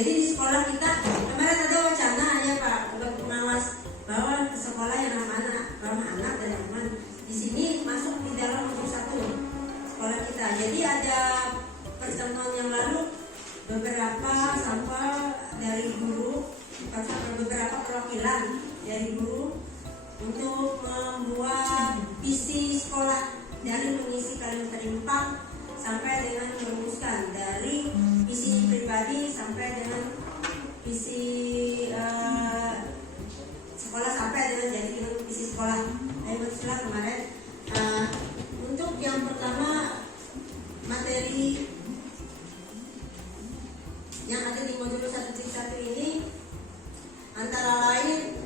Jadi di sekolah kita kemarin ada wacana ya Pak, pengawas bahwa sekolah yang ramah anak dan aman di sini masuk di dalam nomor 1 sekolah kita. Jadi ada pertemuan yang lalu beberapa sampel dari guru, beberapa perwakilan dari guru untuk membuat visi sekolah dari mengisi kalimat 4 sampai dengan merumuskan dari visi pribadi sampai dengan visi sekolah sampai dengan jadi visi sekolah. Setelah kemarin untuk yang pertama materi yang ada di modul 1.1 ini antara lain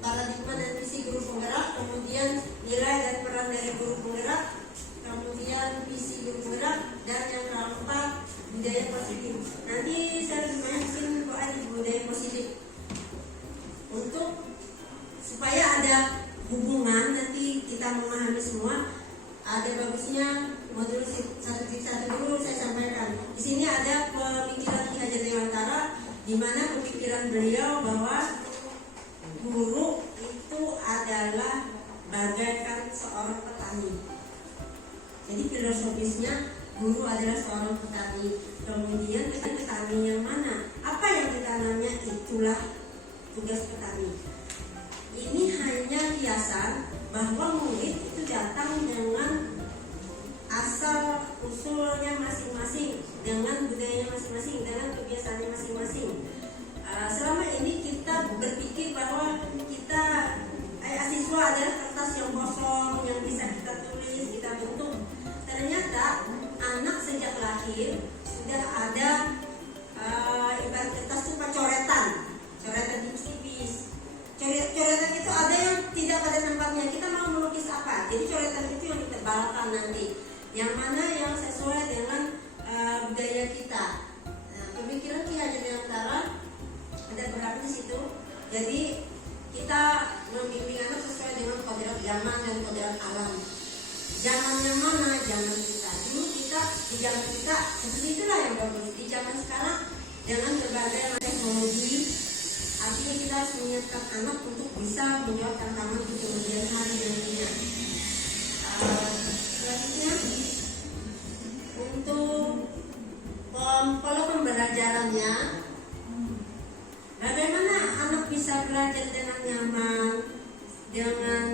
paradigma dan visi guru penggerak, kemudian nilai dan peran dari guru penggerak, kemudian visi guru penggerak, dan yang keempat budaya positif. Nanti saya mungkin budaya positif untuk supaya ada hubungan nanti kita memahami semua. Ada bagusnya modul 1.1 dulu saya sampaikan. Di sini ada pemikiran Ki Hajar Dewantara, di mana pemikiran beliau bahwa guru itu adalah bagaikan seorang petani. Jadi filosofisnya guru adalah seorang petani. Kemudian petani yang mana? Apa yang ditanamnya itulah tugas petani. Ini hanya kiasan bahwa murid itu datang dengan asal usulnya masing-masing, dengan budayanya masing-masing, dengan kebiasaannya masing-masing. Selama ini kita berpikir bahwa kita siswa adalah kertas yang kosong yang bisa kita tulis, kita bentuk. Ternyata anak sejak lahir sudah ada ibarat kertas itu coretan tipis-tipis. Coretan itu ada yang tidak pada tempatnya. Kita mau melukis apa? Jadi coretan itu yang ditebalkan nanti, yang mana yang sesuai dengan budaya kita. Pemikiran Ki Hajar Dewantara ada berapa di situ. Jadi kita membimbing anak sesuai dengan kodrat zaman dan kodrat alam. Zaman yang mana? Zaman kita. Dulu kita di zaman kita seperti itulah yang bagus. Di zaman sekarang dengan berbagai teknologi, artinya kita harus menyiapkan anak untuk bisa menjawab tantangan di kemudian hari nantinya. Selanjutnya untuk pola pembelajarannya, bagaimana anak bisa belajar dengan nyaman, dengan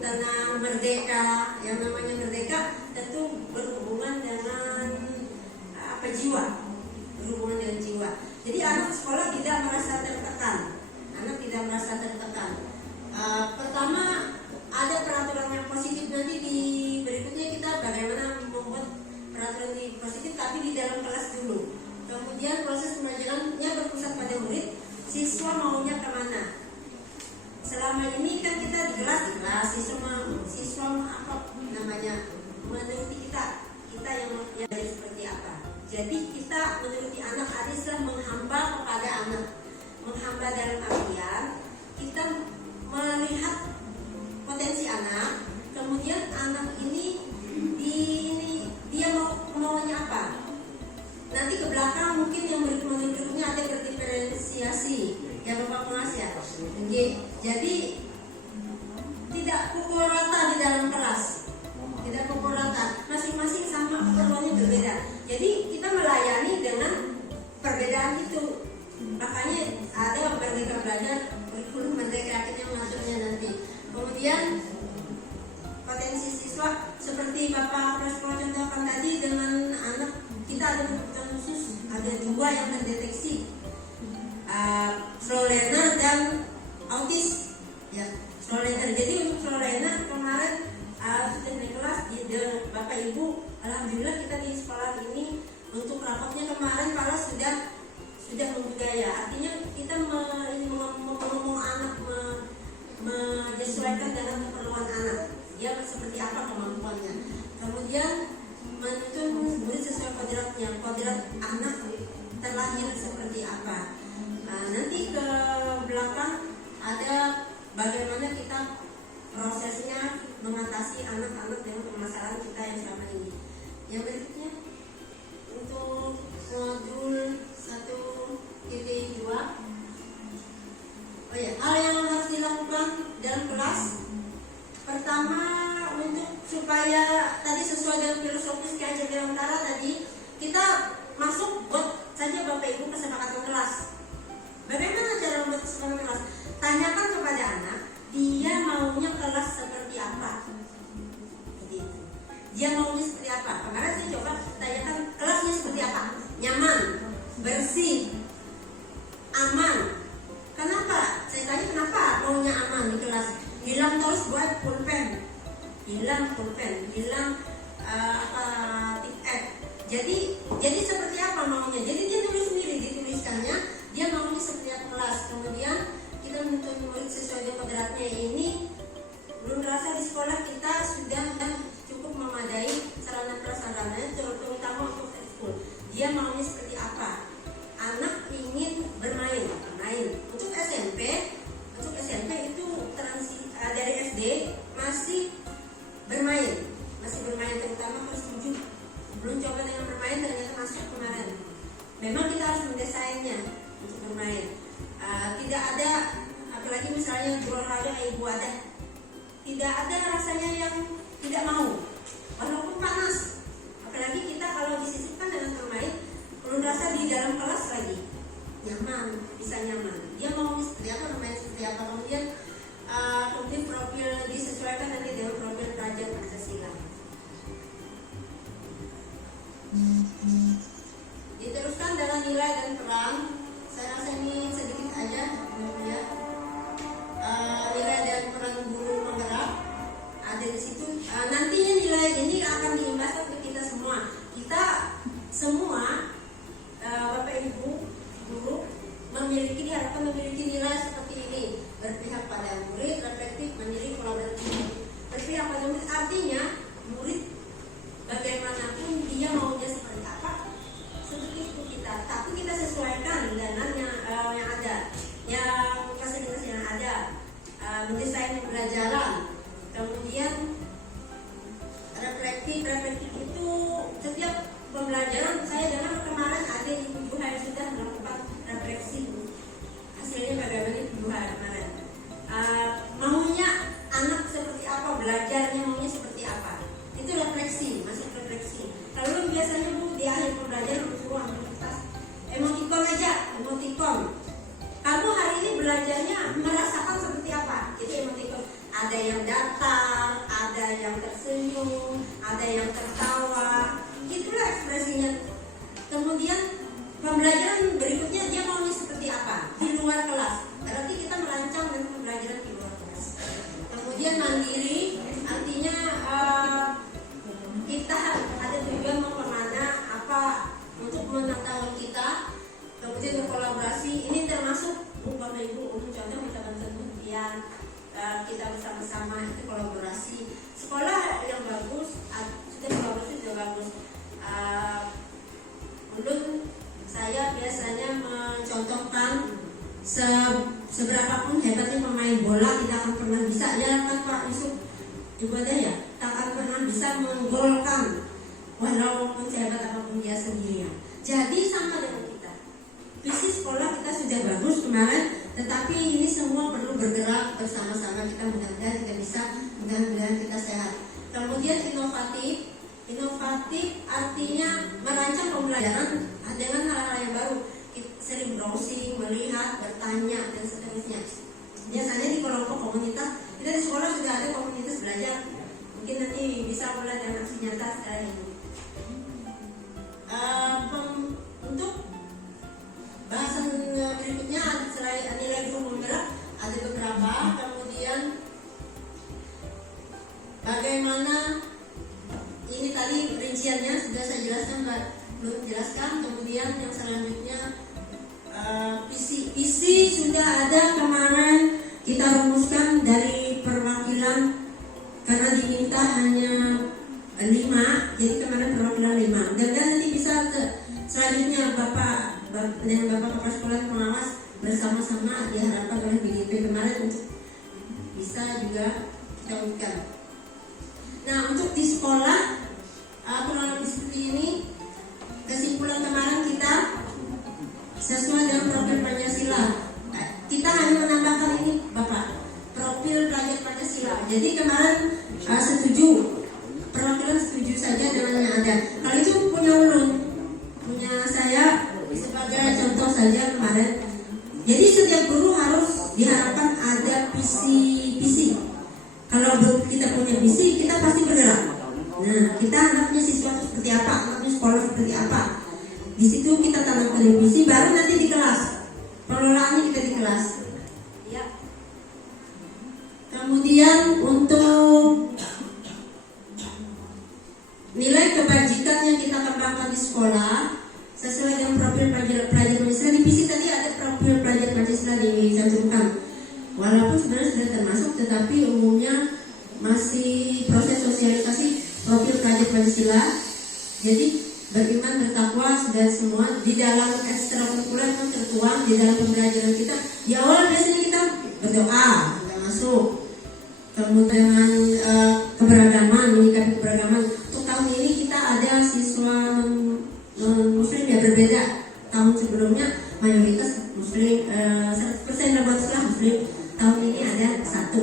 tenang, merdeka. Yang namanya merdeka tentu berhubungan dengan jiwa, berhubungan dengan jiwa. Jadi anak sekolah tidak merasa tertekan. Pertama ada peraturan yang positif, nanti di berikutnya kita bagaimana membuat peraturan yang positif, tapi di dalam kelas dulu. Kemudian proses pembelajarannya berpusat pada murid, siswa maunya kemana. Selama ini kan kita di kelas siswa apa namanya menuruti kita yang dari seperti apa. Jadi kita menuruti anak adalah menghamba kepada anak. Menghamba dalam artian kita melihat potensi anak, kemudian anak ini dia maunya apa. Nanti ke belakang mungkin yang berikutnya ada berdiferensiasi ya Bapak Pengas ya. Jadi tidak pukul rata di dalam kelas, tidak pukul rata, masing-masing sama keperluannya berbeda. Jadi kita melayani dengan perbedaan itu. Makanya ada Merdeka Belajar, kurikulum Merdeka yang masuknya nanti. Kemudian potensi siswa seperti Bapak Prasetyo contohkan tadi, dengan anak kita ada kebutuhan khusus, ada 2 yang terdeteksi, slow learner dan autis. Ya, slow learner. Jadi untuk slow learner kemarin sudah di kelas Bapak Ibu, alhamdulillah kita di sekolah ini untuk rapotnya kemarin kalau sudah membudaya. Artinya kita ngomong anak menyesuaikan dengan keperluan anak. Dia seperti apa kemampuannya. Kemudian menuntun murid sesuai kodratnya. Kodrat anak terlahir seperti apa. Nanti ke belakang ada bagaimana kita prosesnya mengatasi anak-anak dengan permasalahan kita yang selama ini. Yang berikutnya untuk modul 1.2 kedua, oh ya, hal yang harus dilakukan dalam kelas. Pertama, untuk supaya tadi sesuai dengan filosofis Ki Utara tadi, kita masuk buat saja Bapak Ibu kesepakatan kelas. Bagaimana cara membuat kesepakatan kelas? Tanyakan kepada anak, dia maunya kelas seperti apa. Begitu. Dia maunya seperti apa? Kemarin saya coba tanyakan kelasnya seperti apa. Nyaman, bersih, aman. Kenapa? Saya tanya kenapa maunya aman di kelas. Hilang terus buat pulpen, hilang tiket. Jadi seperti apa maunya? Jadi dia tulis sendiri, dituliskannya dia maunya seperti apa kelas. Kemudian kita menuntut murid sesuai dengan kodratnya. Ini belum rasa di sekolah kita sudah cukup memadai sarana prasarana, terutama untuk school. Dia maunya seperti apa? Anak ingin bermain. Untuk SMP itu dari SD masih bermain terutama kelas 7. Belum coba dengan bermain, ternyata masuk kemarin. Memang kita harus mendesainnya untuk bermain. Tidak ada, apalagi misalnya berolahraga kayak ibu ada, tidak ada rasanya yang tidak mau, walaupun panas. Apalagi kita kalau disisipkan dengan bermain, belum rasa di dalam kelas lagi nyaman, bisa nyaman. Dia mau seperti apa, bermain seperti apa. Kemudian profil disesuaikan nanti dengan profil pelajar Pancasila. Diteruskan dalam nilai dan peran. Saya rasa ini sedikit aja ya. Nilai dan peran guru penggerak ada di situ. Nantinya nilai ini akan diimbaskan ke kita semua. Kita semua Bapak Ibu guru diharapkan memiliki nilai seperti ini: berpihak pada murid, reflektif, mandiri, kolaboratif. Berpihak pada murid artinya murid bagaimanapun dia maunya seperti apa, seperti itu kita. Tapi kita sesuaikan dengan yang ada, yang fasilitas yang ada, mendesain pembelajaran. Kemudian reflektif itu setiap pembelajaran. Saya dengar kemarin ada di 7 hari sudah melakukan refleksi. Hasilnya bagaimana di 7 hari kemarin? Maunya anak seperti apa, belajarnya maunya seperti apa. Itu refleksi, masih refleksi. Lalu biasanya Bu di akhir pembelajaran suruh ambil kertas emoticon aja, emoticon. Kamu hari ini belajarnya merasakan seperti apa? Itu emoticon. Ada yang datar, ada yang tersenyum, ada yang tertawa. Itulah ekspresinya. Kemudian pembelajaran berikutnya dia maunya seperti apa di luar kelas. Berarti kita merancang dengan pembelajaran di luar kelas. Kemudian mandiri artinya kita ada tujuan mau kemana, apa untuk mengetahui kita. Kemudian berkolaborasi. Ini termasuk Bapak Ibu untuk contoh kita bantu yang kita bersama-sama itu kolaborasi. Sekolah yang bagus sudah kolaborasi sudah bagus. Belum saya biasanya mencontohkan seberapapun hebatnya pemain bola tidak akan pernah bisa ya kan Pak Yusuf ibadah ya, tak akan pernah bisa menggolkan walaupun sehebat apapun dia sendirian. Jadi sama dengan kita, visi sekolah kita sudah bagus kemarin, tetapi ini semua perlu bergerak bersama-sama. Kita mudah-mudahan kita bisa, mudah-mudahan kita sehat. Kemudian inovatif artinya merancang pembelajaran dengan hal-hal yang baru. Sering browsing, melihat, bertanya dan seterusnya. Biasanya di kelompok komunitas, kita di sekolah sudah ada komunitas belajar. Mungkin nanti bisa mulai dengan aksi nyata secara ini. Untuk bahasan berikutnya selain nilai guru penggerak ada beberapa. Kemudian bagaimana ini tadi rinciannya sudah saya jelaskan, belum jelaskan. Kemudian yang selanjutnya visi sudah ada kemarin kita rumuskan dari perwakilan karena diminta hanya 5, jadi kemarin perwakilan 5. Dan nanti bisa selanjutnya Bapak dengan Bapak Kepala Sekolah pengawas bersama-sama diharapkan oleh BDP kemarin untuk bisa juga kita wujudkan. Nah, untuk di sekolah kurang lebih seperti ini. Kesimpulan kemarin kita sesuai dengan profil Pancasila. Kita hanya menambahkan ini Bapak, profil pelajar Pancasila. Jadi kemarin setuju, perwakilan setuju saja dengan yang ada. Kalau itu punya ulun, punya saya sebagai contoh saja kemarin. Jadi setiap guru harus diharapkan ada visi. Kalau kita punya visi, kita pasti bergerak. Nah, kita anaknya siswa seperti apa, anaknya sekolah seperti apa. Di situ kita tanamkan visi, baru nanti di kelas. Pengelolaannya kita di kelas. Ya. Kemudian untuk nilai kebajikan yang kita kembangkan di sekolah sesuai dengan profil pelajar Pancasila. Di visi tadi ada profil pelajar Pancasila dicantumkan. Walaupun sebenarnya sudah termasuk, tetapi umumnya masih proses sosialisasi profil pelajar Pancasila. Jadi beriman, bertakwa, sudah semua di dalam ekstrakurikuler itu tertuang di dalam pembelajaran kita. Di awal biasanya kita berdoa, sudah masuk. Kemudian keberagaman, menyikapi keberagaman. Untuk tahun ini kita ada siswa Muslim ya, berbeda. Tahun sebelumnya mayoritas Muslim, 100% Islam Muslim. Tahun ini ada satu.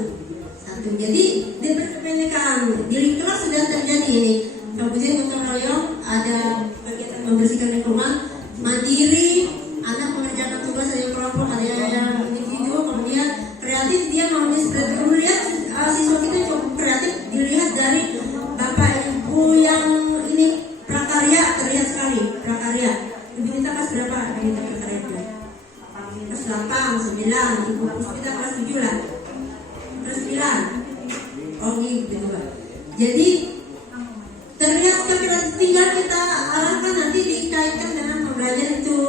Jadi di kebinekaan di kelas sudah terjadi ini. Kemudian gotong royong, ada kegiatan membersihkan lingkungan, mandiri, anak mengerjakan tugas, ada kelompok, ada yang individu, kemudian kreatif. Dia mau seperti melihat siswa kita cukup kreatif, dilihat dari bapak ibu yang ini prakarya, terlihat sekali prakarya. Ibu kita kelas berapa? Ibu kita prakarya kelas 8, 9, ibu kita kelas 7 lah, kelas 9. Oh gitu Pak. Jadi terlihat sekali, tinggal kita arahkan nanti dikaitkan dengan pembelajaran itu,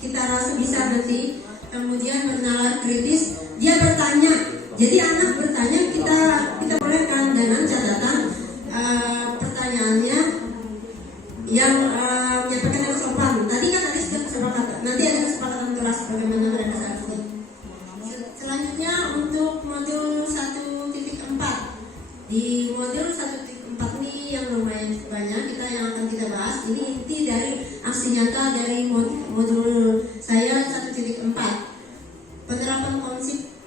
kita rasa bisa nanti. Kemudian bernalar kritis, dia bertanya. Jadi anak bertanya, kita bolehkan dengan catatan pertanyaannya yang menyampaikan dengan sopan. Tadi kan ada sudah kesepakatan, nanti ada kesepakatan kelas bagaimana mereka saat ini. Selanjutnya untuk modul 1.4. Di modul 1.4 ini yang lumayan banyak yang akan kita bahas. Ini inti dari aksi nyata dari modul saya 1.4. Penerapan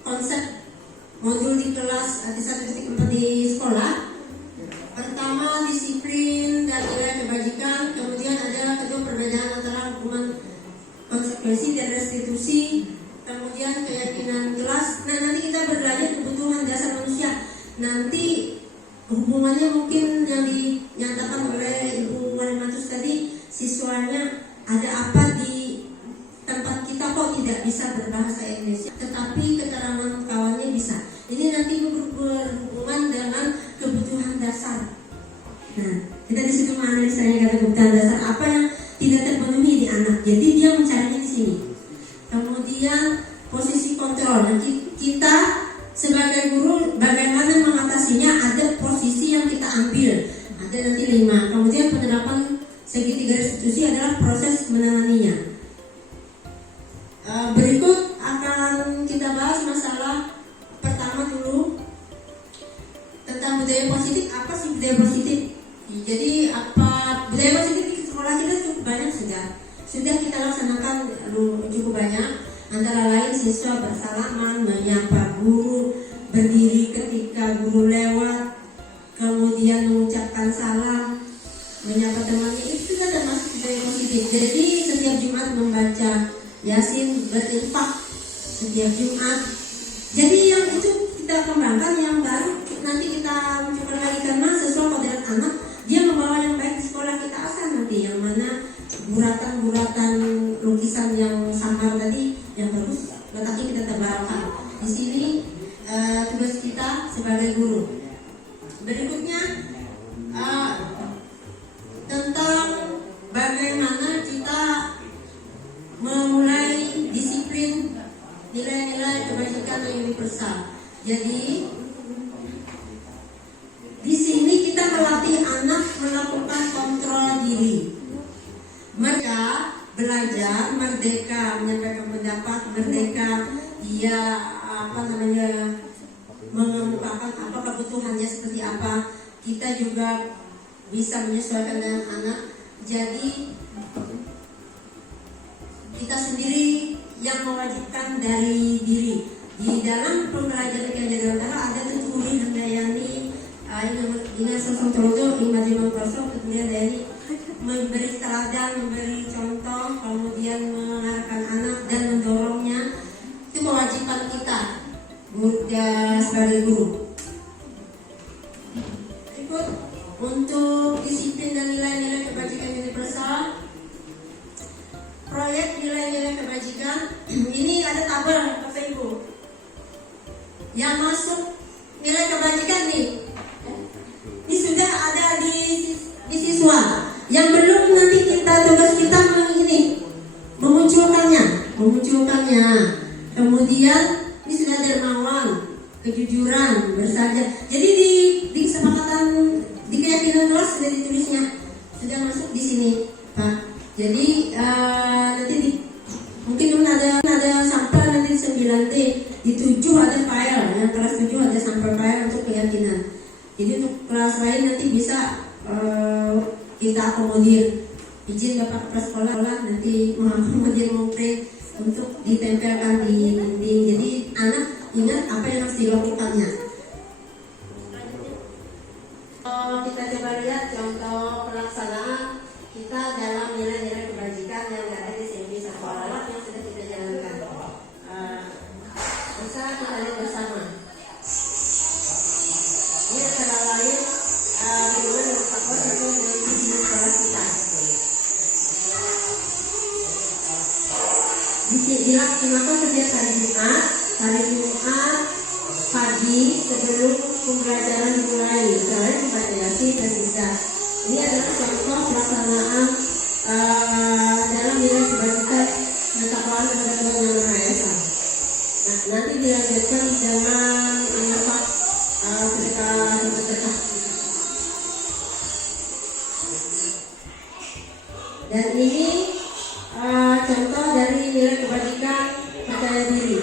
konsep modul di kelas di 1.4 di sekolah. Pertama, disiplin dan nilai kebajikan. Kemudian ada kedua, perbedaan antara hukuman konsekuensi dan restitusi. Kemudian keyakinan kelas. Nah, nanti kita belajar kebutuhan dasar manusia. Nanti hubungannya mungkin yang dinyatakan oleh Ibu Marimatus tadi, siswanya ada apa di tempat kita kok tidak bisa berbahasa Indonesia, tetapi keterangan kawannya bisa. Ini nanti berhubungan dengan kebutuhan dasar. Nah, kita di situ menganalisanya kata kebutuhan dasar apa yang tidak terpenuhi di anak. Jadi dia mencarinya di sini. Kemudian posisi kontrol. Nah, kita sebagai guru bagaimana mengatasinya, ada posisi yang kita ambil. Ada nanti 5. Kemudian penerapan segitiga restitusi adalah proses menanganinya. Berikut akan kita bahas masalah pertama dulu tentang budaya positif. Apa sih budaya positif? Jadi apa budaya positif di sekolah kita cukup banyak sudah kita laksanakan cukup banyak. Antara lain siswa bersalaman, menyapa guru, berdiri ketika guru lewat, kemudian mengucapkan salam, menyapa temannya, itu juga termasuk budaya positif. Jadi setiap Jumat membaca Yasin, berinfak setiap Jumat. Jadi yang itu kita kembangkan, yang baru nanti kita munculkan lagi karena sesuai kodrat anak, dia membawa yang baik di sekolah kita asal nanti, yang mana buratan-buratan lukisan yang samar tadi yang bagus letaknya kita tebalkan. Di sini tugas kita sebagai guru. Berikutnya tentang bagaimana kita memulai disiplin nilai-nilai kebajikan yang universal. Jadi di sini kita melatih anak melakukan kontrol diri. Mereka belajar merdeka menyampaikan pendapat, merdeka dia mengemukakan apa kebutuhannya seperti apa. Kita juga bisa menyesuaikan dengan anak. Jadi kita sendiri yang mewajibkan dari diri. Di dalam pembelajaran kajian antara ada tuturi Handayani, ini sosok contoh, imajinasi sosok tuturi Handayani memberi teladan, memberi contoh, kemudian mengarahkan anak dan mendorongnya. Itu kewajiban kita sebagai guru. Ikut untuk disiplin dan nilai-nilai kebajikan universal. Proyek nilai-nilai kebajikan ini ada tabel Bapak Ibu. Yang masuk nilai kebajikan nih, ini sudah ada di siswa. Yang belum nanti tugas kita memunculkannya. Kemudian ini sudah dermawan, kejujuran, bersahaja. Jadi di kesepakatan di keyakinan kelas sudah ditulisnya, sudah masuk di sini, Pak. Jadi nanti mungkin ada sampel nanti 9D, di 7 ada file, yang kelas 7 ada sampel file untuk keyakinan. Jadi untuk kelas lain nanti bisa kita akomodir. Izin Bapak Kepala Sekolah nanti mengakomodir print untuk ditempelkan di dinding. Jadi anak ingat apa yang harus dilakukannya. Kita coba lihat contoh pelaksanaan kita dalam nilai-nilai kebajikan yang ada di SMP sekolah yang sudah kita jalankan. Bisa kita lihat bersama. Ini antara lain bagaimana merupakan itu dari jenis kelas kita. Dilaksanakan setiap hari Jumat pagi sebelum pembelajaran dimulai. Selain membaca Yasin dan Iza. Ini adalah contoh pelaksanaan dalam nilai kebajikan dan takwa kepada Tuhan Yang Maha Esa. Nah, nanti dilanjutkan dengan mendapat sedekah. Dan ini contoh dari nilai kebajikan percaya diri.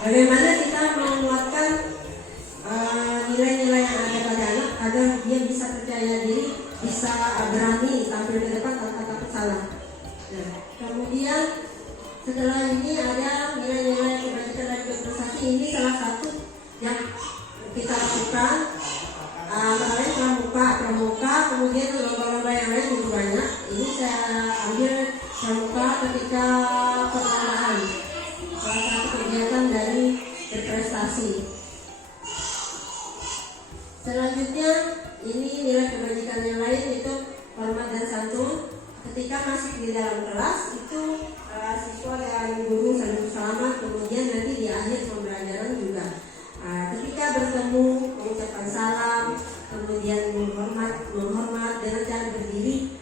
Bagaimana kita menguatkan nilai-nilai yang ada pada anak agar dia bisa percaya diri, bisa berani tampil ke depan tanpa takut salah. Nah, kemudian setelah ini ada nilai-nilai kebajikan dan berprestasi. Ini salah satu yang kita lakukan. Kemarin pramuka, kemudian lomba-lomba yang lain juga banyak. Ini saya ambil pramuka ketika pertanahan, salah satu kegiatan dari berprestasi. Selanjutnya ini nilai kebajikan yang lain itu hormat dan santun. Ketika masih di dalam kelas itu siswa dan guru saling selamat, kemudian nanti di akhir pembelajaran juga ketika bertemu mengucapkan salam, kemudian menghormat dengan cara berdiri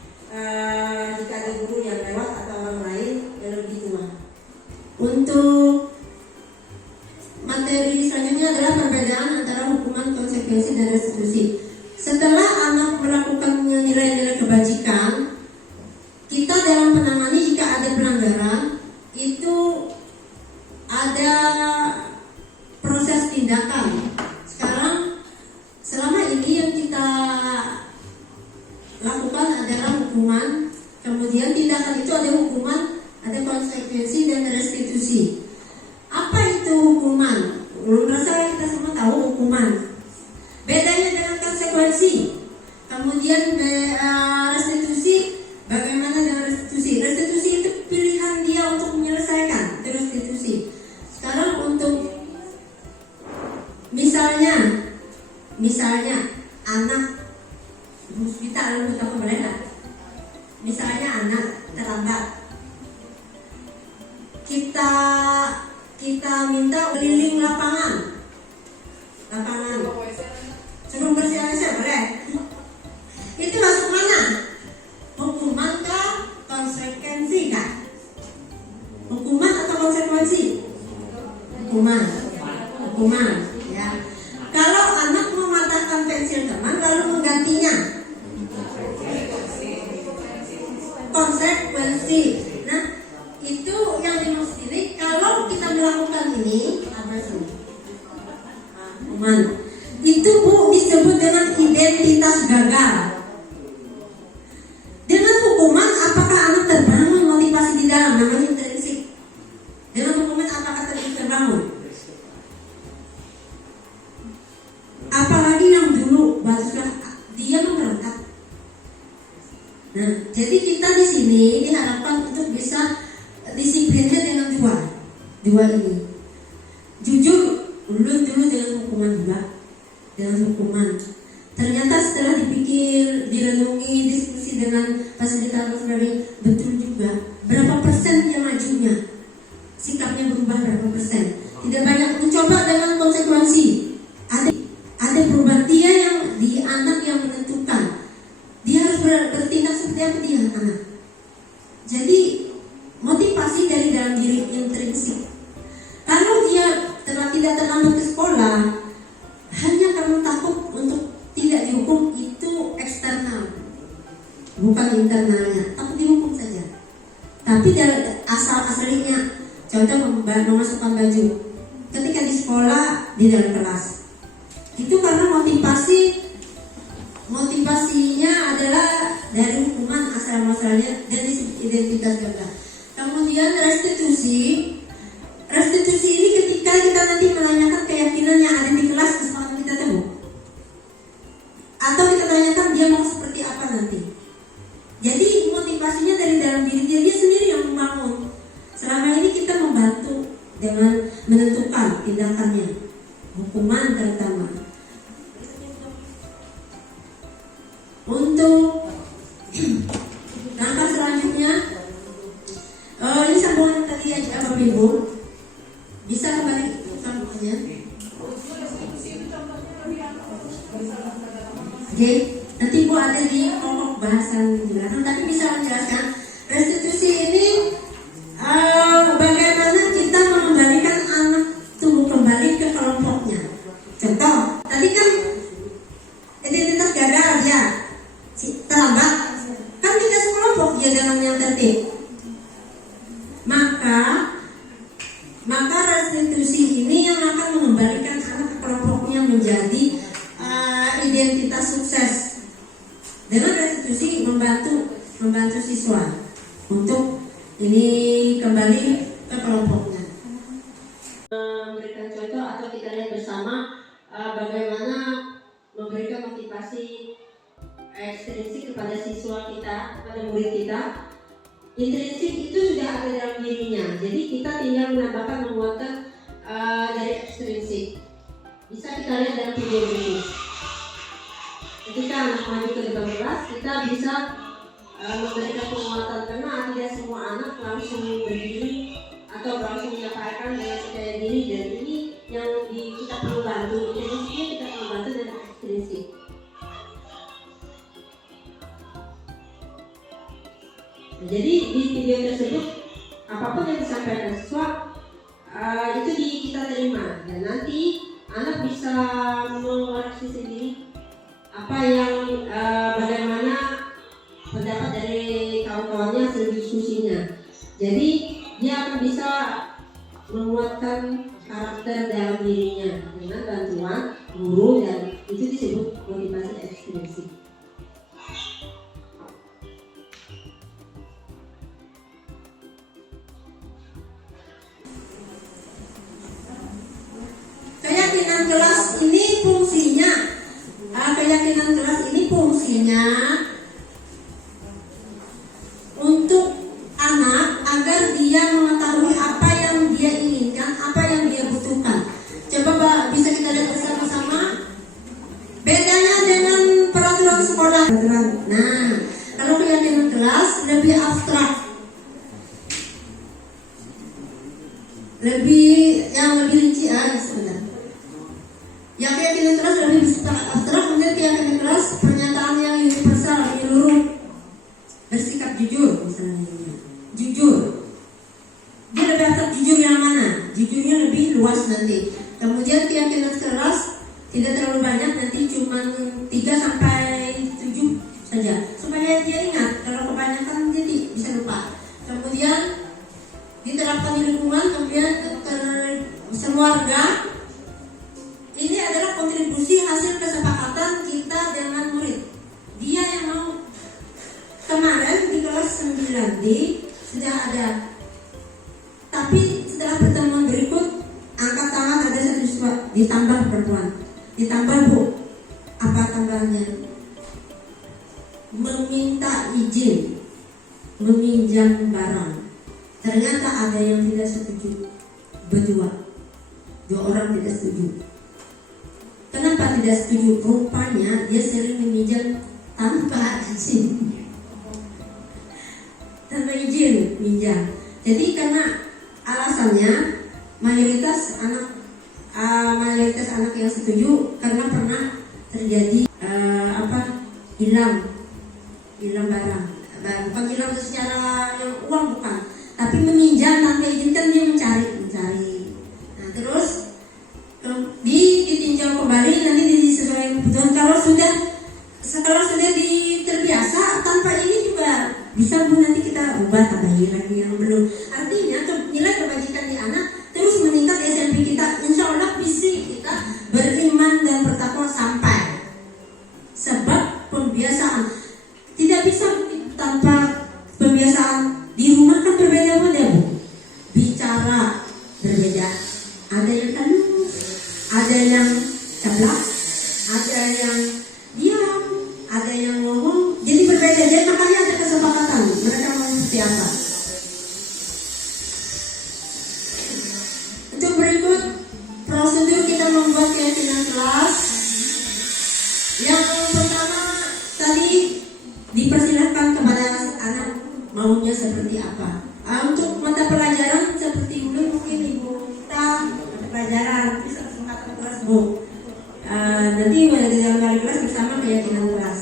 jika ada guru yang lewat atau orang lain yang lebih tua. Untuk materi selanjutnya adalah perbedaan antara hukuman, konsekuensi, dan restitusi. Setelah anak melakukan nilai-nilai kebajikan, kita dalam menangani jika ada pelanggaran itu ada proses tindakan. Sekarang selama ini yang kita lakukan adalah hukuman, kemudian tindakan itu ada hukuman, ada konsekuensi dan restitusi. Apa itu hukuman? Rasa kita semua tahu hukuman. Bedanya dengan konsekuensi. Kemudian restitusi, bagaimana dengan restitusi? Restitusi itu pilihan dia untuk menyelesaikan, itu restitusi. Sekarang untuk misalnya anak kita boleh nggak? Misalnya anak terlambat, kita minta keliling lapangan suruh bersih boleh. Itu masuk mana? Hukuman kah? Konsekuensi kah? Hukuman atau konsekuensi? Hukuman ya. Kalau anak mematahkan pensil teman lalu menggantinya, konsekuensi. Nah, itu yang dimaksud ini. Kalau kita melakukan ini hukuman, itu Bu disebut dengan identitas gagal. Dengan hukuman, apakah anak terbangun motivasi di dalam, namanya intrinsik. Jadi kita di sini diharapkan untuk bisa disiplinnya dengan dua ini. Jujur, ulun dulu dengan hukuman juga, dengan hukuman. Ternyata setelah dipikir, direnungi, diskusi dengan fasilitator dari betul juga. Berapa persen dia majunya? Sikapnya berubah berapa persen? Tidak banyak mencoba dengan konsekuensi. Ada perubahan dia yang di anak yang menentukan. Dia harus bertindak seperti apa dia anak. Jadi motivasi dari dalam diri intrinsik. Kalau dia tidak terlambat ke sekolah hanya karena takut untuk tidak dihukum, itu eksternal, bukan internalnya. Takut dihukum saja. Tapi asal-asalnya, contoh memasukkan baju ketika di sekolah, di dalam kelas, itu karena motivasinya adalah dari hukuman asal-asalnya dan identitas gagah. Kemudian restitusi ini ketika kita nanti menanyakan keyakinan yang ada di kelas, kesempatan kita tahu, atau kita tanyakan dia mau seperti apa nanti. Jadi motivasinya dari dalam diri dia sendiri yang membangun. Selama ini kita membantu dengan menentukan tindakannya, hukuman terutama. Untuk langkah selanjutnya, ini sambungan tadi aja Bapak Ibu, bisa kembali sambungannya. Oke, nanti Bu ada di pokok bahasan penjelasan, tapi bisa menjelaskan restitusi ini bagaimana kita mengembalikan anak tumbuh kembali ke kelompoknya. Contoh, tadi kan identitas gagal dia terlambat, kan tidak sekelompok dia dalam yang tertib. Maka restitusi ini yang akan mengembalikan anak ke kelompoknya menjadi identitas sukses. Dengan restitusi membantu siswa untuk ini kembali ke kelompoknya. Memberikan contoh atau kita lihat bersama bagaimana memberikan motivasi ekstrinsik kepada siswa kita, kepada murid kita. Intrinsik itu sudah ada dalam dirinya, jadi kita tinggal menambahkan, menguatkan dari ekstrinsik. Bisa kita lihat dalam video berikut. Ketika anak maju ke depan kelas, kita bisa memberikan penguatan, karena tidak semua anak langsung berdiri atau langsung menyampaikan dengan percaya diri, dan ini yang kita perlu bantu. Intrinsiknya kita perlu bantu dengan ekstrinsik. Jadi di video tersebut apapun yang disampaikan siswa itu kita terima, dan nanti anak bisa mengoreksi sendiri apa yang bagaimana pendapat dari kawan-kawannya hasil diskusinya. Jadi dia akan bisa menguatkan karakter dalam dirinya dengan bantuan guru, dan itu disebut motivasi ekstrinsik. Keyakinan kelas ini fungsinya untuk anak agar dia mengetahui apa yang dia inginkan, apa yang dia butuhkan. Coba bisa kita lihat bersama-sama bedanya dengan peraturan sekolah. Nah, kalau keyakinan kelas lebih abstrak, lebih rinci sebenarnya. Yang keyakinan kelas lebih abstrak, kemudian keyakinan kelas pernyataan yang universal, menyeluruh, bersikap jujur misalnya. Jujur, dia lebih abstrak. Jujur yang mana? Jujurnya lebih luas nanti. Kemudian keyakinan kelas tidak terlalu banyak, nanti cuma 3-7 saja, supaya dia ingat. Kalau kebanyakan dia bisa lupa. Kemudian diterapkan di lingkungan, kemudian keluarga. Ini adalah kontribusi hasil kesepakatan kita dengan murid. Dia yang mau. Kemarin di kelas 9D sudah ada, tapi setelah pertemuan berikut angkat tangan ada satu siswa ditambah perempuan, ditambah Bu. Apa tambahannya? Meminta izin meminjam barang. Ternyata ada yang tidak setuju, dua orang tidak setuju. Kenapa tidak setuju? Rupanya dia sering meminjam tanpa izin, tanpa izin minjam. Jadi karena alasannya mayoritas anak yang setuju karena pernah terjadi hilang barang, bukan hilang secara yang uang, bukan, tapi meminjam tanpa izin, kan dia mencari. Nah, terus ditinjau kembali, nanti disesuaikan kebutuhan. Kalau sudah terbiasa tanpa ini juga bisa Bu, nanti kita ubah, tambahin lagi yang belum. Artinya nilai kebajikan di anak terus meningkat di SMP kita. Insya Allah visi kita beriman dan bertakwa sampai. Sebab pembiasaan tidak bisa tanpa pembiasaan. Di rumah kan berbeda-beda Bu, bicara berbeda. Ada yang halus, ada yang ceplak, ada yang diam, ada yang ngomong. Jadi berbeda. Jadi makanya ada kesepakatan mereka mau seperti apa. Untuk berikut prosedur kita membuat keyakinan kelas. Yang pertama tadi dipersilakan kepada anak maunya seperti apa. Untuk mata pelajaran seperti dulu mungkin Ibu kita pelajaran bisa kesempatan kelas Bu. Nanti di dalam wali kelas bersama keyakinan kelas.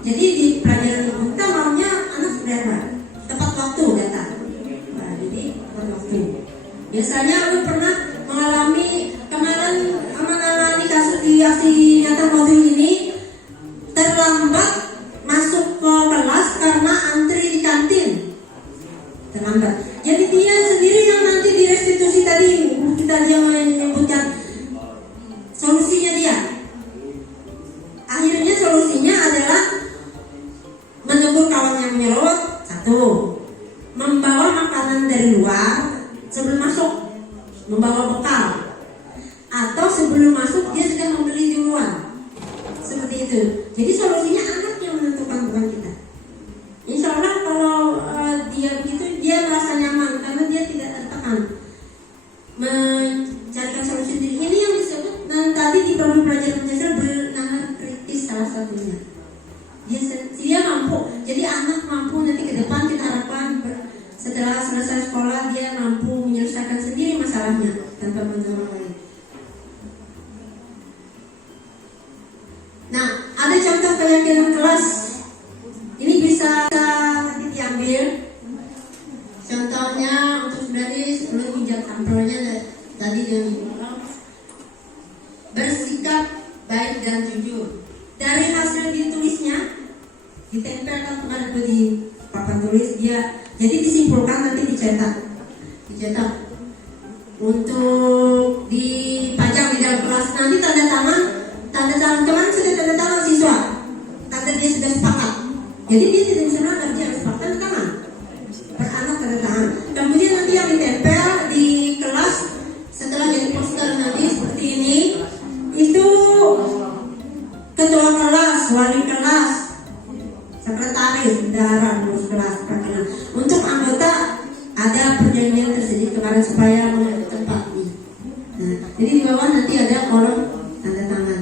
Jadi di pelajaran Ibu kita maunya anak berapa? Tepat waktu datang. Nah, jadi tepat waktu. Biasanya aku pernah mengalami kasus di aksi nyata modul ini, terlambat masuk ke kelas karena antri di kantin. Terlambat. Jadi dia sendiri yang nanti direstitusi tadi dia menyebutkan solusinya dia. Akhirnya solusinya adalah menegur kawan yang menyerot, satu, membawa makanan dari luar sebelum masuk, membawa bekal, atau sebelum masuk dia sudah membeli duluan, seperti itu. Jadi solusinya anak yang menentukan, bukan kita. Insya Allah kalau dia begitu, dia merasa nyaman karena dia tidak tertekan mencarikan solusi sendiri. Ini yang disebut dan tadi di program pelajaran Pancasila bernalar kritis salah satunya. Dia mampu, jadi anak mampu nanti ke depan kita harapkan setelah selesai sekolah dia mampu menyelesaikan sendiri masalahnya tanpa bantuan orang lain. Nah, ada contoh keyakinan kelas. Ini bisa nanti diambil. Contohnya untuk dari sebelum pinjam sampelnya tadi yang bersikap baik dan jujur. Dari hasil ditulisnya ditempelkan kepada di papan tulis dia. Jadi disimpulkan nanti dicetak untuk dipajang di dalam kelas. Nanti tanda tangan kemarin sudah tanda tangan siswa, tanda dia sudah sepakat. Jadi dia tidak bisa melanggar, dia harus sepakat tanda tangan, beranak tanda tangan. Kemudian nanti yang ditempel di kelas setelah jadi poster nanti seperti ini, itu ketua kelas, wali kelas, sekretaris, bendahara, pengurus kelas, perwakilan. Untuk anggota ada perjanjian tersedia kemarin supaya mengerti tempat ini. Nah, jadi di bawah nanti ada kolom tanda tangan.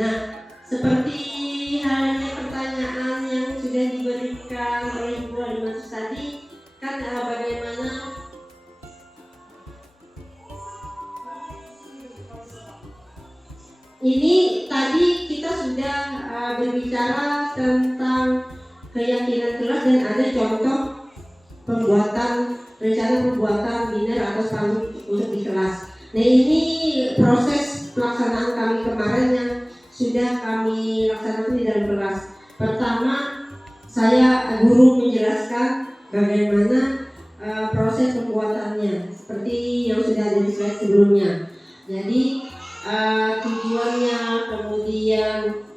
Nah, seperti halnya pertanyaan yang sudah diberikan oleh Ibu Alimantus tadi, kan bagaimana ini tadi kita sudah berbicara tentang keyakinan kelas dan ada contoh rencana pembuatan dinner atau spanduk untuk di kelas. Nah, ini proses pelaksanaan kami kemarin yang sudah kami laksanakan di dalam kelas. Pertama, saya guru menjelaskan bagaimana proses pembuatannya seperti yang sudah ada di slide sebelumnya. Jadi tujuannya, kemudian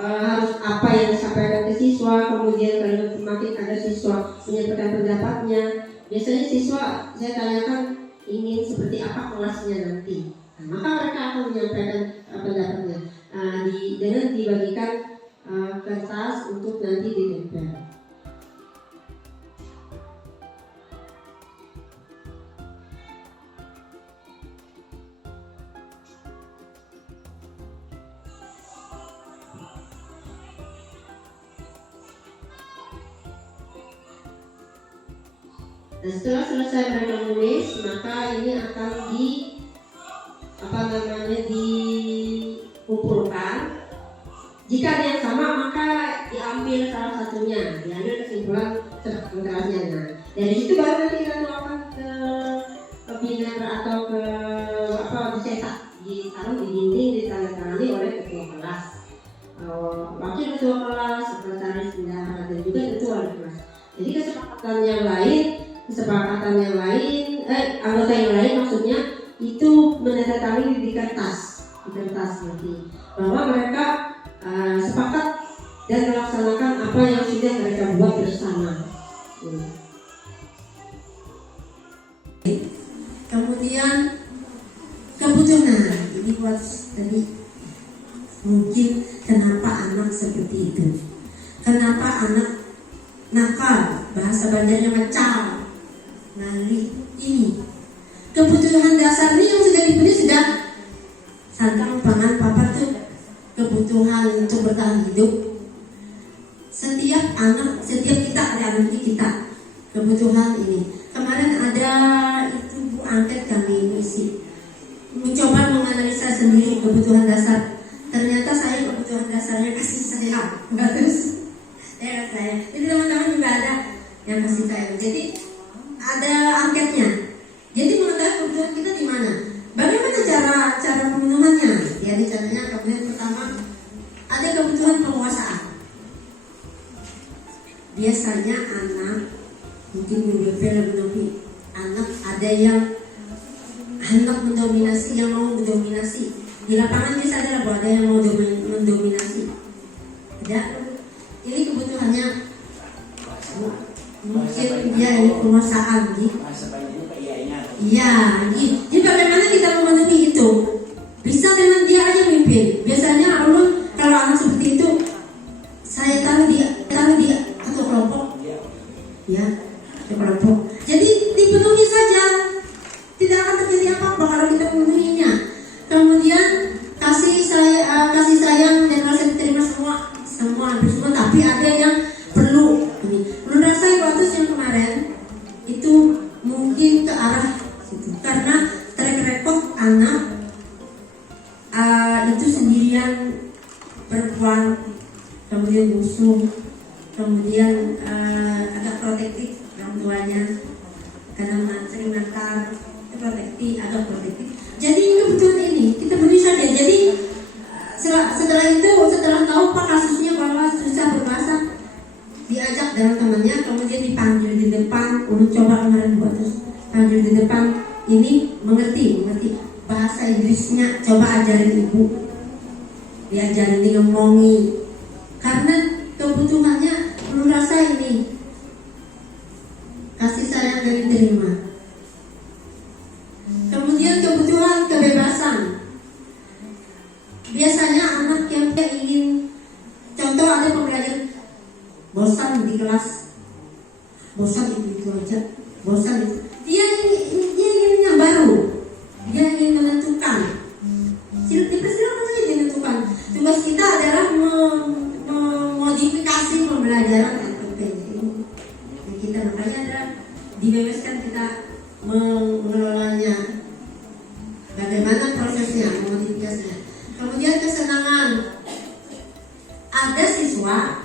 harus apa yang disampaikan ke siswa, kemudian kalau semakin ada siswa menyampaikan pendapatnya. Biasanya siswa saya tanyakan ingin seperti apa kelasnya nanti. Nah, maka mereka akan menyampaikan pendapatnya. dengan dibagikan kertas untuk nanti ditempel. Dan setelah selesai mereka menulis, maka ini akan dikumpulkan. Jika ada yang sama, maka diambil salah satunya, diambil kesimpulan kertasnya. Nah, dari situ baru nanti kita akan ke biner atau ke dicetak, ditaruh di dinding, ditandatangani oleh ketua kelas, wakil ketua kelas, sekretaris bendahara, dan juga ketua wali kelas. Jadi kesepakatan yang lain, anggota yang lain maksudnya itu menandatangani di kertas nanti bahwa mereka sepakat dan melaksanakan apa yang sudah mereka buat bersama. Kemudian kebutuhan ini buat tadi mungkin kenapa anak seperti itu, kenapa anak nakal, bahasa Banjarnya macam nari ini. Kebutuhan dasar ini yang sudah dipenuhi sudah sandang pangan papan tuh kebutuhan untuk bertahan hidup. Setiap kita ada anak kita kebutuhan ini. Kemarin ada itu Bu angket kami misi mencoba menganalisa sendiri kebutuhan dasar. Ternyata saya kebutuhan dasarnya kasih sayang, bagus. Saya. Jadi teman-teman juga ada yang kasih sayang. Jadi ada angketnya. Jadi mengetahui kebutuhan kita di mana. Bagaimana cara pemenuhannya? Jadi caranya kemudian pertama ada kebutuhan penguasaan. Biasanya anak mungkin lebih anak ada yang anak mendominasi, yang mau mendominasi. Di lapangan biasa ada yang mau mendominasi. Ada. Ini kebutuhannya mungkin dia ini penguasaan gitu. Iya, jadi bagaimana kita memenuhi itu? Bisa dengan dia aja mimpin. Biasanya ulun kalau anak seperti itu, saya taruh dia atau kelompok, ya, atau kelompok. Jadi dipenuhi saja, tidak akan terjadi apa-apa kalau kita memenuhinya. Kemudian kasih sayang dan rasa diterima semua, tapi ada yang perlu. Belum rasain waktu yang kemarin itu mungkin ke arah situ karena track record anak itu sendirian perempuan, kemudian musuh, kemudian agak protektif orang tuanya karena sering nakal, agak protektif. Jadi kebetulan ini kita beri saja. Jadi setelah tahu pak kasusnya bahwa susah berbahasa, diajak dengan temannya, kemudian dipanggil di depan. Coba kemarin buat terus panggil di depan, ini mengerti bahasa Inggrisnya, coba ajarin ibu, diajarin ngomongi, karena kebutuhannya belum rasa ini kasih sayang dan diterima. Kemudian kebutuhan kebebasan. Biasanya anak yang ingin, contoh ada pembelajaran bosan di kelas, bosan itu aja, bosan itu. Dia ingin yang baru, dia ingin menentukan. Silakan saja menentukan. Tugas kita adalah memodifikasi pembelajaran SOP. Kita makanya adalah dibebaskan kita mengelolanya. Bagaimana prosesnya, memodifikasinya. Kemudian kesenangan. Ada siswa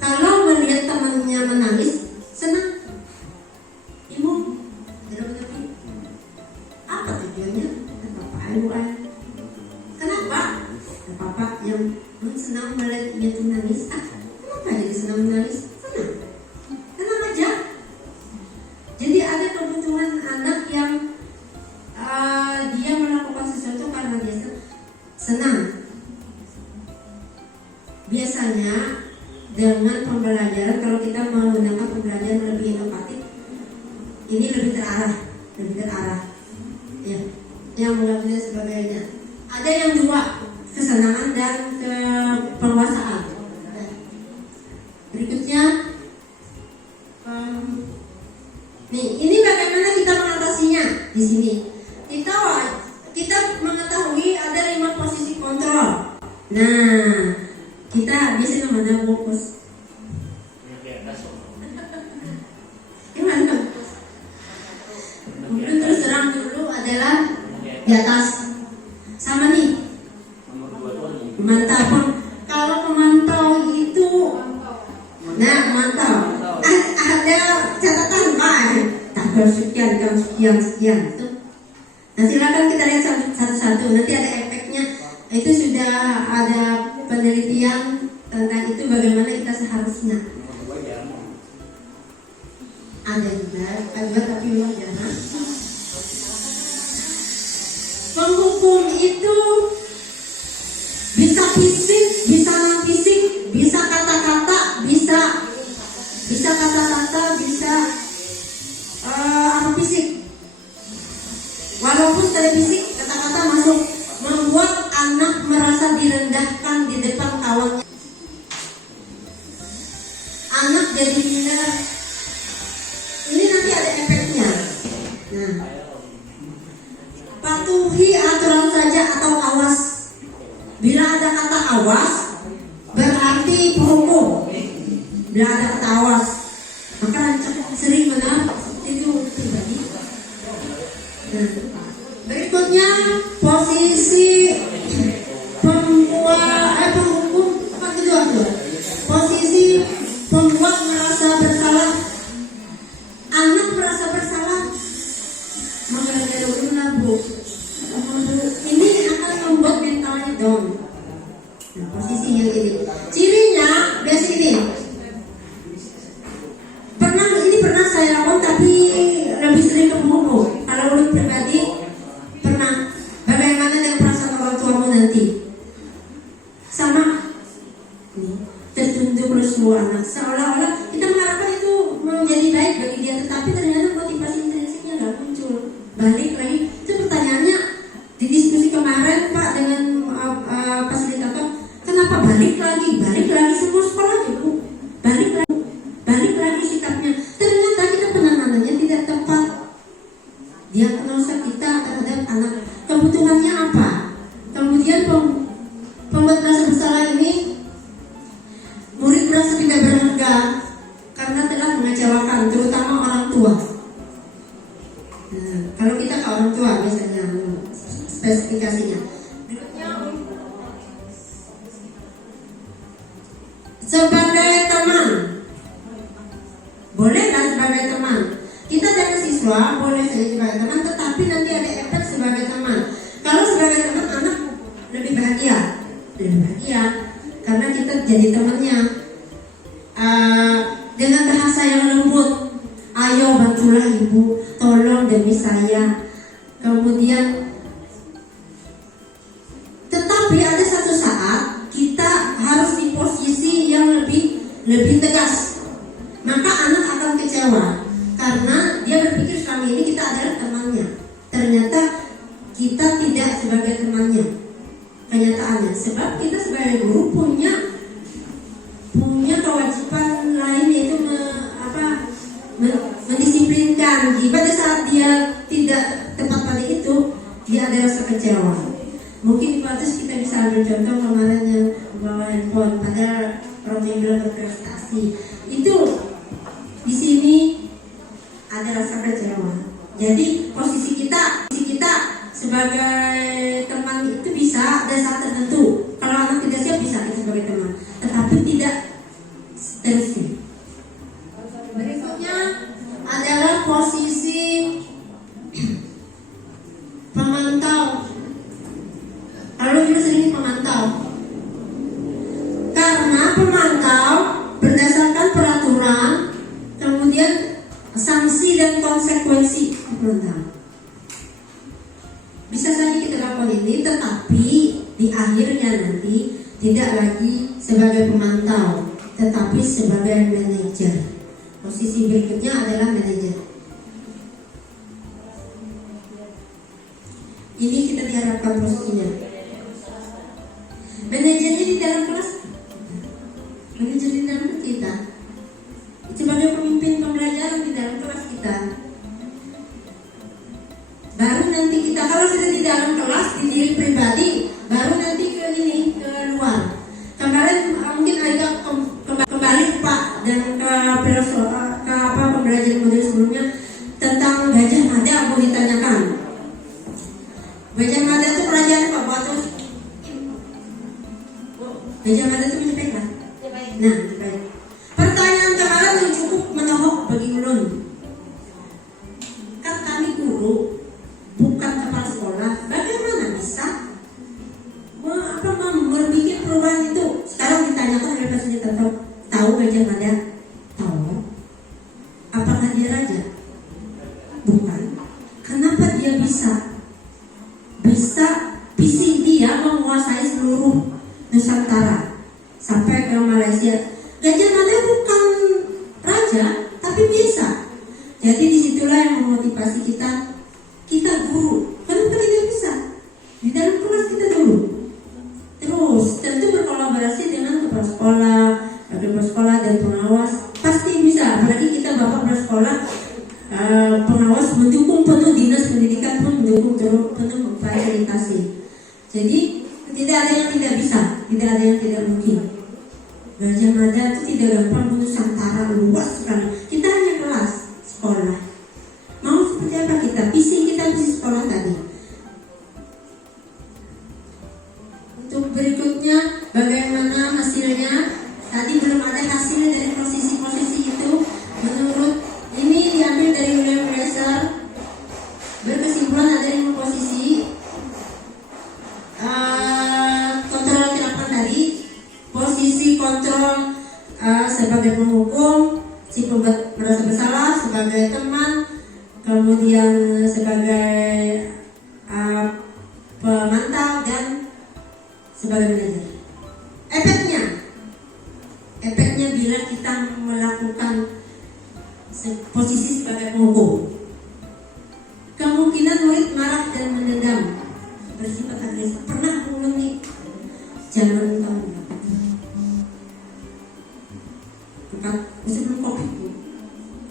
kalau melihat temannya menangis, senang. Ibu, apa tujuannya? Apa? Kenapa? Apa yang senang melihat dia tuh nangis? Kenapa jadi senang menangis? Senang aja. Jadi ada kebutuhan anak yang dia melakukan sesuatu karena dia senang. Biasanya dengan pembelajaran, kalau kita menggunakan pembelajaran lebih inovatif, ini lebih terarah, ya, yang mengambil sebagainya. Ada yang dua, kesenangan dan penguasaan. Berikutnya, nih ini bagaimana kita mengatasinya di sini. Kita mengetahui ada 5 posisi kontrol. Nah, kita biasanya mana fokus? Gimana? Mungkin terus terang dulu adalah di atas. Sama nih. Mantap. Kalau pemantau itu, nah mantau. Ada catatan Pak. Tanggal sekian, jam sekian. Nah silakan kita lihat satu-satu. Nanti ada efeknya. Itu sudah ada penelitian tentang itu bagaimana kita seharusnya. Ada juga tapi memang jangan. Penghukum itu bisa fisik, bisa non fisik, bisa kata-kata, bisa kata-kata, bisa fisik. Walaupun tadi fisik, kata-kata masuk, membuat anak merasa direndahkan di depan kawannya. Anak jadi minder. Ini nanti ada efeknya. Nah, patuhi aturan saja atau awas. Bila ada kata awas, berarti hukum. Bila ada kata awas, maka sering benar itu pribadi. Nah, berikutnya posisi penghukum apa kedua? Posisi pembuat merasa bersalah. Anak merasa bersalah, maka Bu, ini akan membuat mentalnya down. Nah, posisi yang ini, cirinya biasa ini. Pernah saya lakukan, tapi lebih sering ke penghukum. Kalau lu pribadi pernah, bagaimana dengan perasaan orang tuamu nanti? Sama, tertunduk semua anak. Seolah-olah kita mengharapkan itu menjadi baik bagi dia, tetapi ternyata motivasi intrinsiknya nggak muncul. Balik lagi, itu pertanyaannya di diskusi kemarin Pak dengan fasilitator, kenapa balik lagi semua sekolahnya Bu, balik lagi sikapnya. Ternyata kita penanganannya tidak tepat. Diagnosa kita terhadap anak, kebutuhannya apa? Kemudian pembuat rasa bersalah ini, murid merasa tidak berharga karena telah mengecewakan, terutama orang tua. Nah, kalau kita ke orang tua biasanya spesifikasinya. Sebagai teman, boleh kan sebagai teman? Kita dari siswa boleh saja sebagai teman, tetapi nanti ada efek sebagai teman. Kalau sebagai teman anak lebih bahagia karena kita jadi temannya. Dengan bahasa yang lembut, ayo bantulah ibu, tolong demi saya. Kemudian, tetapi ada satu saat kita harus di posisi yang lebih tegas. Maka anak akan kecewa karena dia berpikir selama ini kita adalah temannya. Ternyata kita tidak sebagai temannya. Kenyataannya, sebab kita sebagai guru punya kewajiban lain, yaitu mendisiplinkan. Pada saat dia tidak tepat pada itu, dia ada rasa kecewa. Mungkin di atas kita bisa ambil contoh kemarin yang bawa handphone, padahal orang yang belum berprestasi. Itu di sini ada rasa kecewa. Jadi posisi kita sebagai teman itu bisa ada saat tertentu. Kalau anak tidak siap bisa kita sebagai teman, tetapi tidak seterusnya. Berikutnya adalah posisi pemantau. Kalau dulu sering pemantau, karena pemantau berdasarkan peraturan, kemudian sanksi dan konsekuensi pemantau. Bisa saja kita lakukan ini, tetapi di akhirnya nanti tidak lagi sebagai pemantau, tetapi sebagai manajer. Posisi berikutnya adalah manajer. Ini kita diharapkan posisinya. kita. Kalau sudah di dalam kelas, di diri pribadi, baru nanti ke ini, ke luar. Kemarin mungkin agak kembali Pak dan ke pembelajaran modul sebelumnya tentang Gajah Mada mau ditanyakan. Gajah Mada itu pelajaran Pak Batu. Gajah Mada itu menyampaikan. Nah, baik. Pertanyaan kemarin yang cukup menohok bagi ulun. Kan kami guru, bukan kepala sekolah. Bagaimana bisa berbikin perubahan itu? Sekarang ditanyakan oleh Presiden tahu Gajah Mada? Tahu. Apakah dia raja? Bukan. Kenapa dia bisa visi dia menguasai seluruh Nusantara sampai ke Malaysia? Gajah Mada bukan raja, tapi biasa. Jadi disitulah yang memotivasi kita guru. Kenapa tidak bisa? Di dalam kelas kita dulu. Terus tentu berkolaborasi dengan kepala sekolah, wakil kepala sekolah dan pengawas. Pasti bisa. Apalagi kita bapak bersekolah, pengawas mendukung penuh, dinas pendidikan pun mendukung penuh memfasilitasi. Jadi tidak ada yang tidak bisa, tidak ada yang tidak mungkin. Gajah Mada itu tidak gampang, Nusantara luas sekali. Kita hanya kelas sekolah. Mau seperti apa kita? Visi kita visi sekolah tadi. Untuk berikutnya, bagaimana hasilnya? Tadi belum ada hasilnya dari posisi-posisi itu. Menurut ini diambil dari William Fraser. Berkesimpulan ada 5 posisi. Kontrol kenapa tadi? Posisi kontrol sebagai penghukum, si pembuat merasa bersalah sebagai teman, kemudian sebagai pemantau dan sebagai manajer. Efeknya bila kita melakukan posisi sebagai penghukum, kemungkinan murid marah dan mendendam, bersifat agresif. Pernah mengalami zaman tahun sebelum COVID itu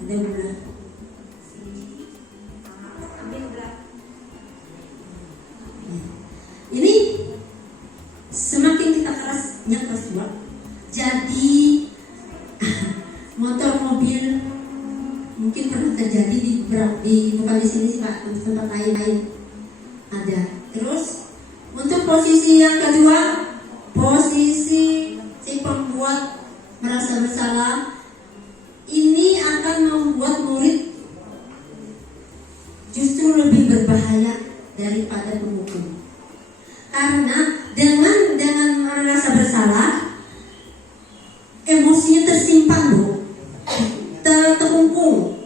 ada bulan. Ini semakin kita kerasnya kelas 2, jadi motor mobil mungkin pernah terjadi bukan di sini sih Pak, di tempat lain ada. Terus untuk posisi yang kedua, posisi si pembuat merasa bersalah, ini akan membuat murid justru lebih berbahaya daripada penghukum. Karena dengan merasa bersalah, emosinya tersimpan terkungkung.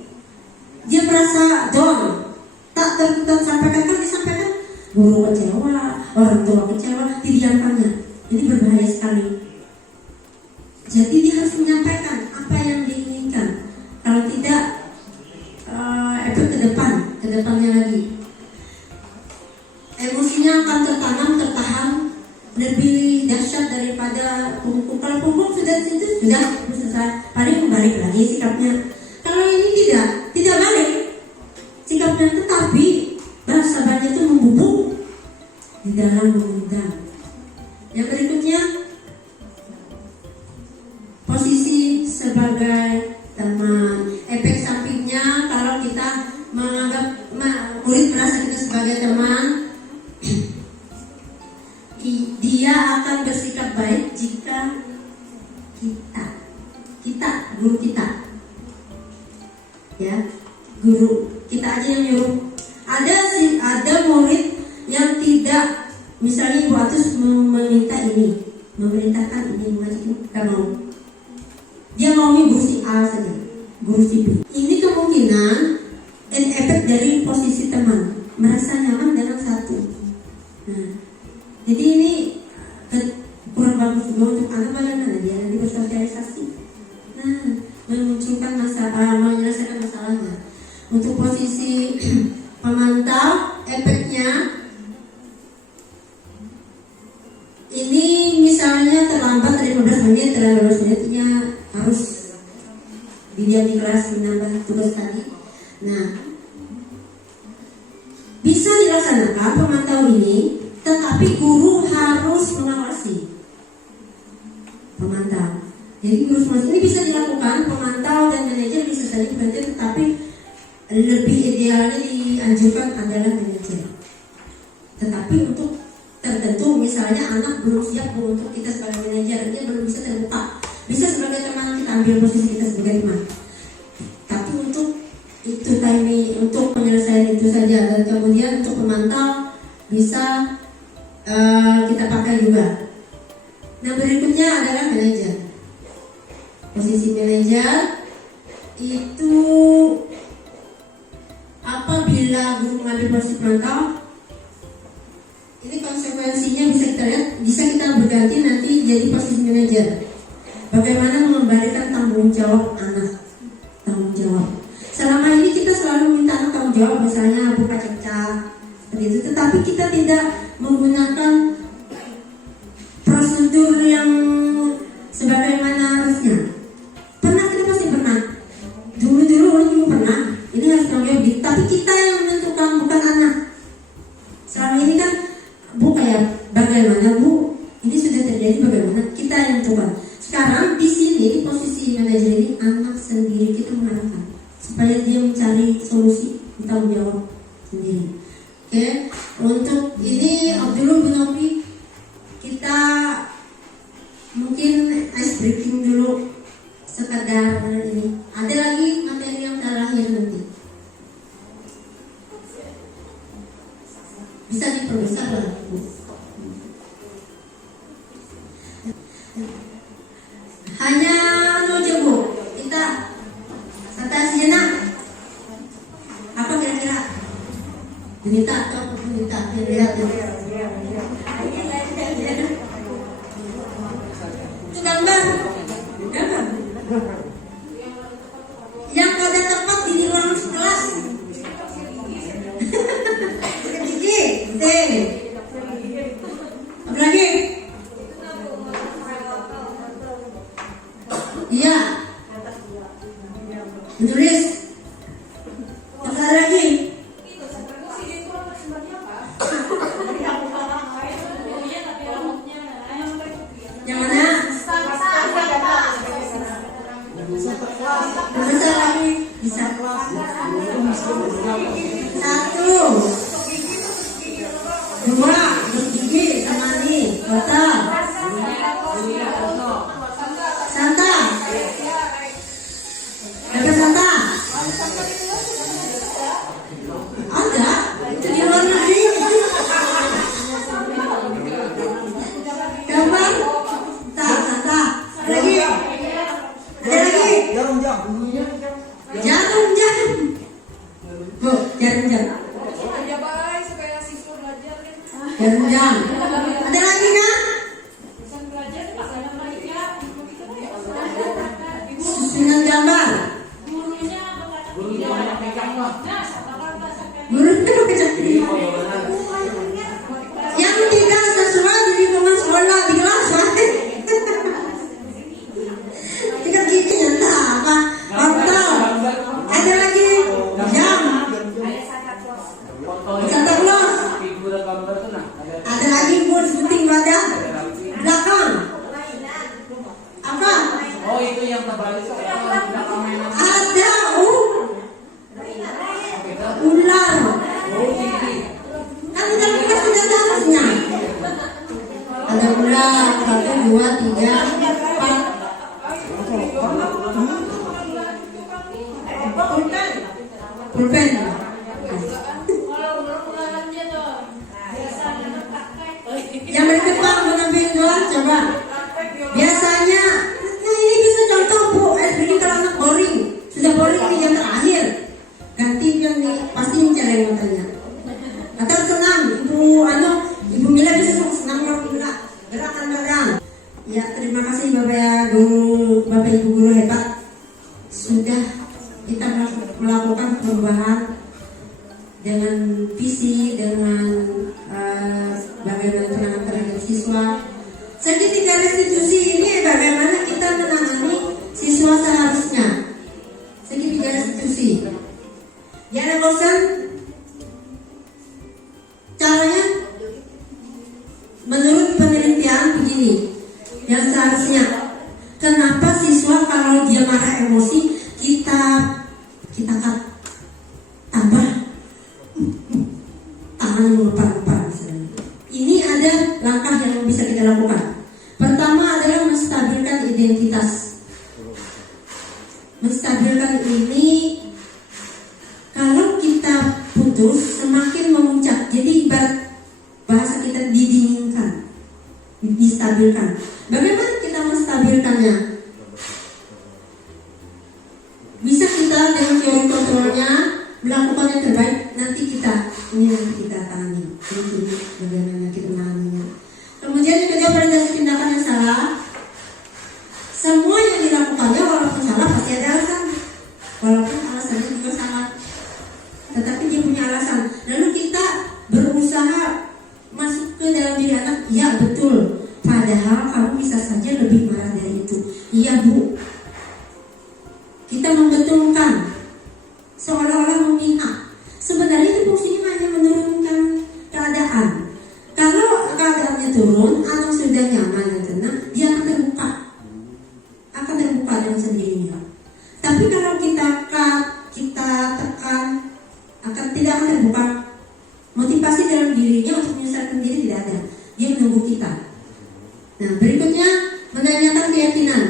Dia merasa down, tak tersampaikan, disampaikan guru kecewa, orang tua kecewa, didiamkannya. Ini berbahaya sekali. Jadi dia harus menyampaikan apa yang diinginkan. Kalau tidak, efek ke depannya lagi. Emosinya akan tertahan lebih dahsyat daripada penghukum. Kalau penghukum sudah selesai, paling balik lagi sikapnya. Kalau ini tidak balik sikapnya, tetapi bahasa-bahasa itu membubuk di dalam mengundang. Yang berikutnya, posisi sebagai teman. Efek sampingnya kalau kita menganggap murid merasa kita sebagai teman, dia akan bersikap baik jika guru kita, ya, guru kita aja yang nyuruh. Ada murid yang tidak, misalnya Ibu Atus memerintahkan ini, mengajarkan mau. Dia mau guru si A saja, guru si B. Ini kemungkinan efek dari posisi teman, merasa nyaman dengan satu. Nah, jadi ini kurang bagus juga untuk anak. Bagaimana dia nanti bersosialisasi, memunculkan masalah, menyelesaikan masalahnya. Untuk posisi pemantau, efeknya ini misalnya terlambat 15 menit, terlalu 15 menitnya harus didiam di kelas menambah tugas tadi. Nah, bisa dilaksanakan pemantau ini, tetapi guru harus mengawasi. Pemantau. Jadi guru ini bisa dilakukan, pemantau dan manajer bisa saling berganti, tetapi lebih idealnya dianjurkan adalah manajer. Tetapi untuk tertentu, misalnya anak belum siap untuk kita sebagai manajer, dia belum bisa terbuka. Bisa sebagai teman kita ambil posisi kita sebagai teman. Tapi untuk itu kami untuk penyelesaian itu saja, dan kemudian untuk pemantau bisa kita pakai juga. Nah, berikutnya adalah manajer. Posisi manajer itu apabila guru mengambil posisi pemantau, ini konsekuensinya bisa kita lihat, bisa kita berganti nanti jadi posisi manajer. Bagaimana mengembalikan tanggung jawab anak, tanggung jawab. Selama ini kita selalu minta anak tanggung jawab, misalnya buka cek seperti itu, tetapi kita tidak menggunakan prosedur yang sebagaimana harusnya. Pernah, kita pasti pernah. Dulu orang juga pernah. Ini harus tanggung jawab, tapi kita yang menentukan, bukan anak. Selama ini kan Bu kayak bagaimana Bu? Ini sudah terjadi bagaimana? Kita yang menentukan. Sekarang di sini di posisi manajer ini anak sendiri kita mengarahkan supaya dia mencari solusi, tanggung jawab sendiri. Oke, untuk ini dulu Bu Novi, kita mungkin ice breaking dulu sekadar ini. Ada lagi materi yang terakhir nanti. Bisa diperbesar lah Bu. Hanya aja Bu, kita kata sejenak. Apa kira-kira? Berita atau berita yang lihat itu gambar. Yang pada tepat di ruang kelas. Gigi, apa lagi? Iya. Menulis. Apa lagi? Yang mana? Bisa lagi? Bisa. 1, 2, gigi, temani, kota. Santa. Ada Santa? Ada? Itu di luar negeri. Gambar? Santa. Lagi? Ada lagi? Jarum. Bu, jarum. Jarum. Ada lagi kan? Susunan gambar. Gurunya pakai cakri. Yang tidak sesuai di lingkungan sekolah di kelas. Kita gigi nyata apa? Wortel. Ada lagi jam. Santa Claus. Ada lagi Bu, sebutin pada belakang. Apa? Oh, itu yang terbalik. Ada ular. Kan kita buka sudah harusnya. Ada ular 1, 2, 3, 4. Pulpen. Yang berikut Pak, mengambil doang coba. Biasanya, nah ini bisa contoh Bu, SBD kalau anak boring, sudah boring di jam terakhir, ganti kan nih, pasti mencari matanya. Atau senang, Ibu Mila bisa senang gerakan barang. Ya, terima kasih Bapak Ibu guru hebat, sudah kita melakukan perubahan dengan visi, dengan bagaimana penanganan terhadap siswa. Segitiga restitusi ini bagaimana kita menangani siswa seharusnya. Segitiga restitusi. Jangan bosan. tangan mengepar-ngepar misalnya. Ini ada langkah yang bisa kita lakukan. Pertama adalah menstabilkan identitas. Menstabilkan ini, kalau kita putus semakin memuncak. Jadi ibarat bahasa kita didinginkan, distabilkan. Bagaimana kita menstabilkannya? Bisa kita dengan teori kontrolnya melakukan yang terbaik. Nanti kita tangani. Ini bagaimana kita menanganinya. Kemudian yang kedua, validasi tindakan yang salah. Semua yang dilakukannya walaupun salah pasti ada alasan. Walaupun alasannya juga salah, tetapi dia punya alasan. Lalu kita berusaha masuk ke dalam diri anak. Ya betul, padahal kamu bisa saja lebih marah dari itu. Iya bu. Kita membetulkan, seolah-olah memihak. Sebenarnya itu fungsinya hanya menurunkan keadaan. Kalau keadaannya turun, anak sudah nyaman dan tenang, dia akan terbuka dengan sendirinya. Tapi kalau kita tekan, tidak akan terbuka. Motivasi dalam dirinya untuk menyelesaikan diri tidak ada. Dia menunggu kita. Nah, berikutnya menanyakan keyakinan.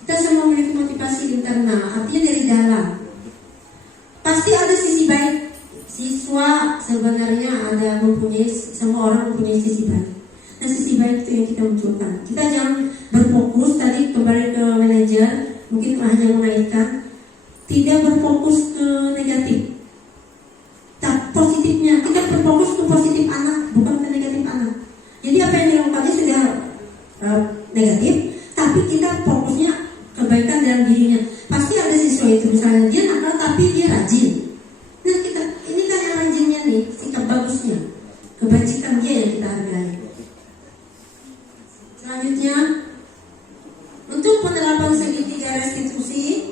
Kita semua memiliki motivasi internal, artinya dari dalam. Pasti ada sisi baik. Siswa sebenarnya semua orang mempunyai sisi baik. Nah, sisi baik itu yang kita munculkan. Kita jangan berfokus tadi kembali ke manajer, mungkin hanya mengaitkan, tidak berfokus ke negatif. Positifnya, kita berfokus ke positif anak, bukan ke negatif anak. Jadi apa yang dilakukannya sudah negatif, tapi kita fokusnya kebaikan dalam dirinya. Pasti ada siswa itu misalnya dia nakal tapi dia rajin. Nah ini kan yang rajinnya nih, sikap bagusnya, kebajikan dia yang kita hargai. Selanjutnya, untuk penerapan segitiga restitusi.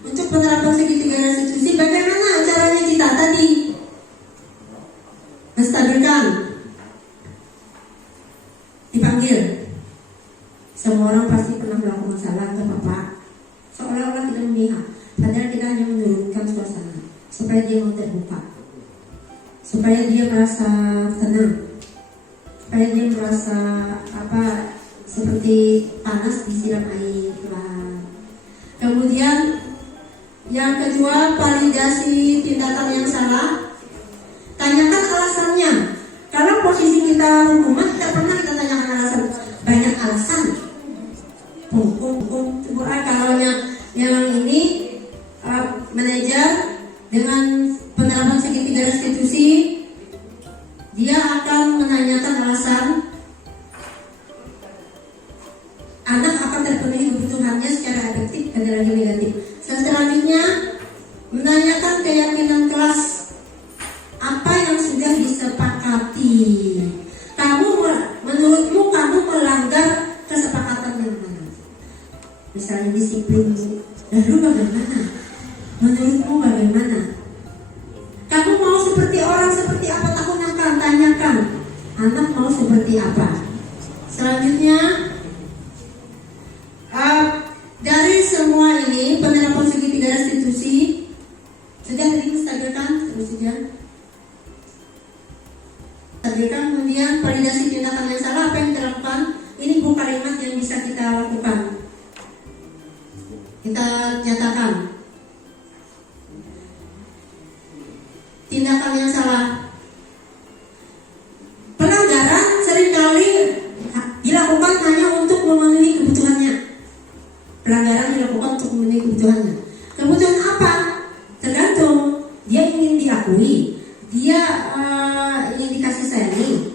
Untuk penerapan segitiga restitusi, bagaimana caranya kita tadi? Menstabilkan. Dipanggil. Semua orang pasti pernah melakukan salah ke bapak. Seolah-olah kita memihak, padahal kita hanya menurunkan suasana supaya dia mau terbuka, supaya dia merasa tenang, supaya dia merasa seperti panas disiram air. Kemudian yang kedua, validasi tindakan yang salah. Tanyakan alasannya. Kalau posisi kita hukuman, tidak pernah kita tanyakan alasan. Banyak alasan. Kalau yang ini manajer dengan penerapan segitiga restitusi, dia akan menanyakan alasan. Anak akan terpenuhi kebutuhannya secara efektif, ada lagi negatif. Selanjutnya, menanyakan keyakinan kelas. Apa yang sudah disepakati? Menurutmu kamu melanggar kesepakatan yang mana? Misalnya disiplin. Lalu bagaimana? Menurutmu bagaimana? Kamu mau seperti orang seperti apa tahun akan? Tanyakan. Anak mau seperti apa? Selanjutnya, dari semua ini penerapan segitiga restitusi sudah tadi menstabilkan, stabilkan. Kemudian validasi tindakan yang salah, apa yang kita lakukan? Ini bukan kalimat yang bisa kita lakukan. Kita nyatakan tindakan yang salah. Pelanggaran seringkali dilakukan hanya untuk memenuhi kebutuhannya. Pelanggaran dilakukan untuk memenuhi kebutuhannya. Kebutuhan apa? Tergantung. Dia ingin diakui, dia ingin dikasih sayangi.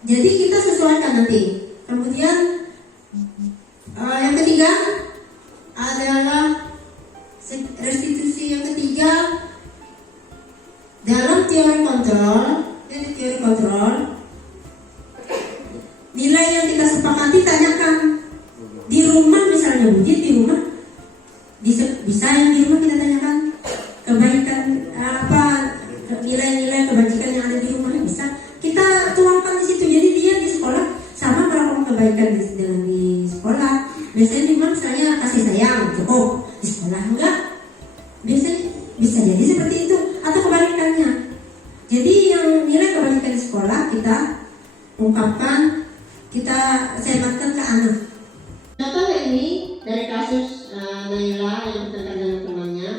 Jadi kita sesuaikan nanti. Kemudian yang ketiga adalah restitusi. Yang ketiga, dalam teori kontrol, nilai yang kita sepakati tanyakan. Di rumah misalnya, mungkin di rumah bisa yang di rumah kita tanyakan kebaikan nilai-nilai kebajikan yang ada di rumahnya, bisa kita tuangkan di situ. Jadi dia di sekolah sama melakukan kebaikan di sekolah. Biasanya di rumah misalnya kasih sayang cukup, di sekolah enggak. Biasanya bisa jadi seperti itu atau kebalikannya. Jadi yang nilai kebalikan di sekolah kita ungkapkan, kita sematkan ke anak. Contohnya ini dari kasus Naila yang bertengkar dengan temannya.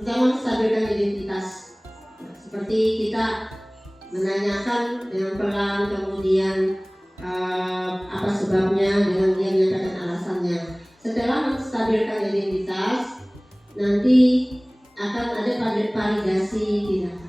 Pertama, menstabilkan identitas. Seperti kita menanyakan dengan pelan, kemudian apa sebabnya, dengan dia menyatakan alasannya. Setelah menstabilkan identitas, nanti akan ada validasi tindakan.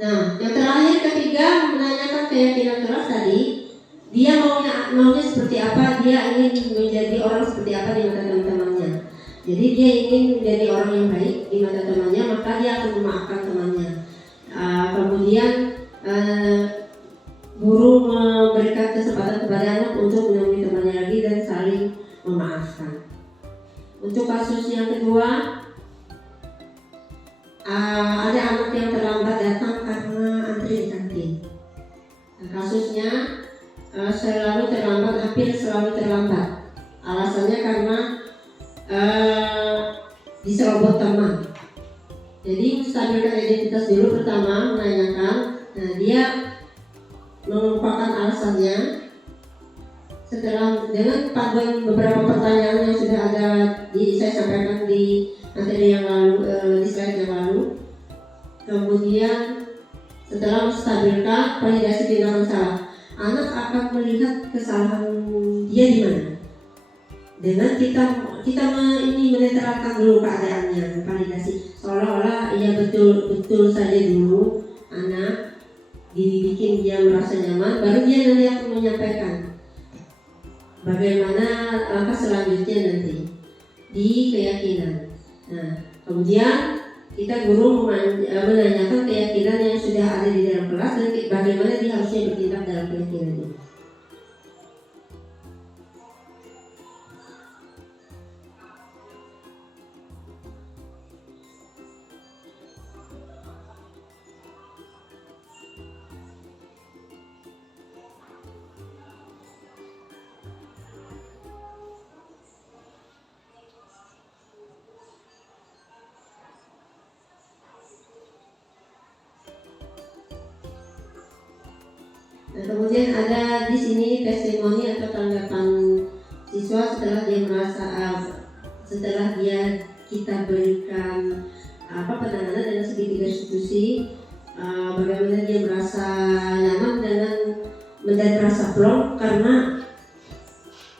Nah, yang terakhir ketiga, menanyakan keyakinan keras tadi. Dia maunya seperti apa, dia ingin menjadi orang seperti apa di mata teman-temannya. Jadi dia ingin menjadi orang yang baik di mata temannya, maka dia akan memaafkan temannya. Kemudian guru memberikan kesempatan kepada anak untuk menemui temannya lagi dan saling memaafkan. Untuk kasus yang kedua, ada anak yang terlambat datang karena antri di kantin. Kasusnya selalu terlambat, hampir selalu terlambat. Alasannya karena diserobot teman. Jadi menstabilkan identitas dulu, pertama menanyakan, dia mengungkapkan alasannya. Setelah dengan panduan beberapa pertanyaan yang sudah ada saya sampaikan di materi yang lalu, di slide yang lalu. Kemudian setelah menstabilkan validasi tindakan salah, anak akan melihat kesalahan dia di mana. Dengan kita ini menetralkan dulu keadaannya, validasi seolah-olah ia betul saja dulu anak dibikin dia merasa nyaman, baru dia nanti akan menyampaikan bagaimana langkah selanjutnya nanti di keyakinan. Nah, kemudian kita guru menanyakan keyakinan yang sudah ada di dalam kelas dan bagaimana dia harusnya bertindak dalam keyakinan itu. Nah, kemudian ada di sini testimoni atau tanggapan siswa setelah dia merasa setelah kita berikan penanganan dalam segitiga restitusi, bagaimana dia merasa nyaman dengan mendapat rasa plong karena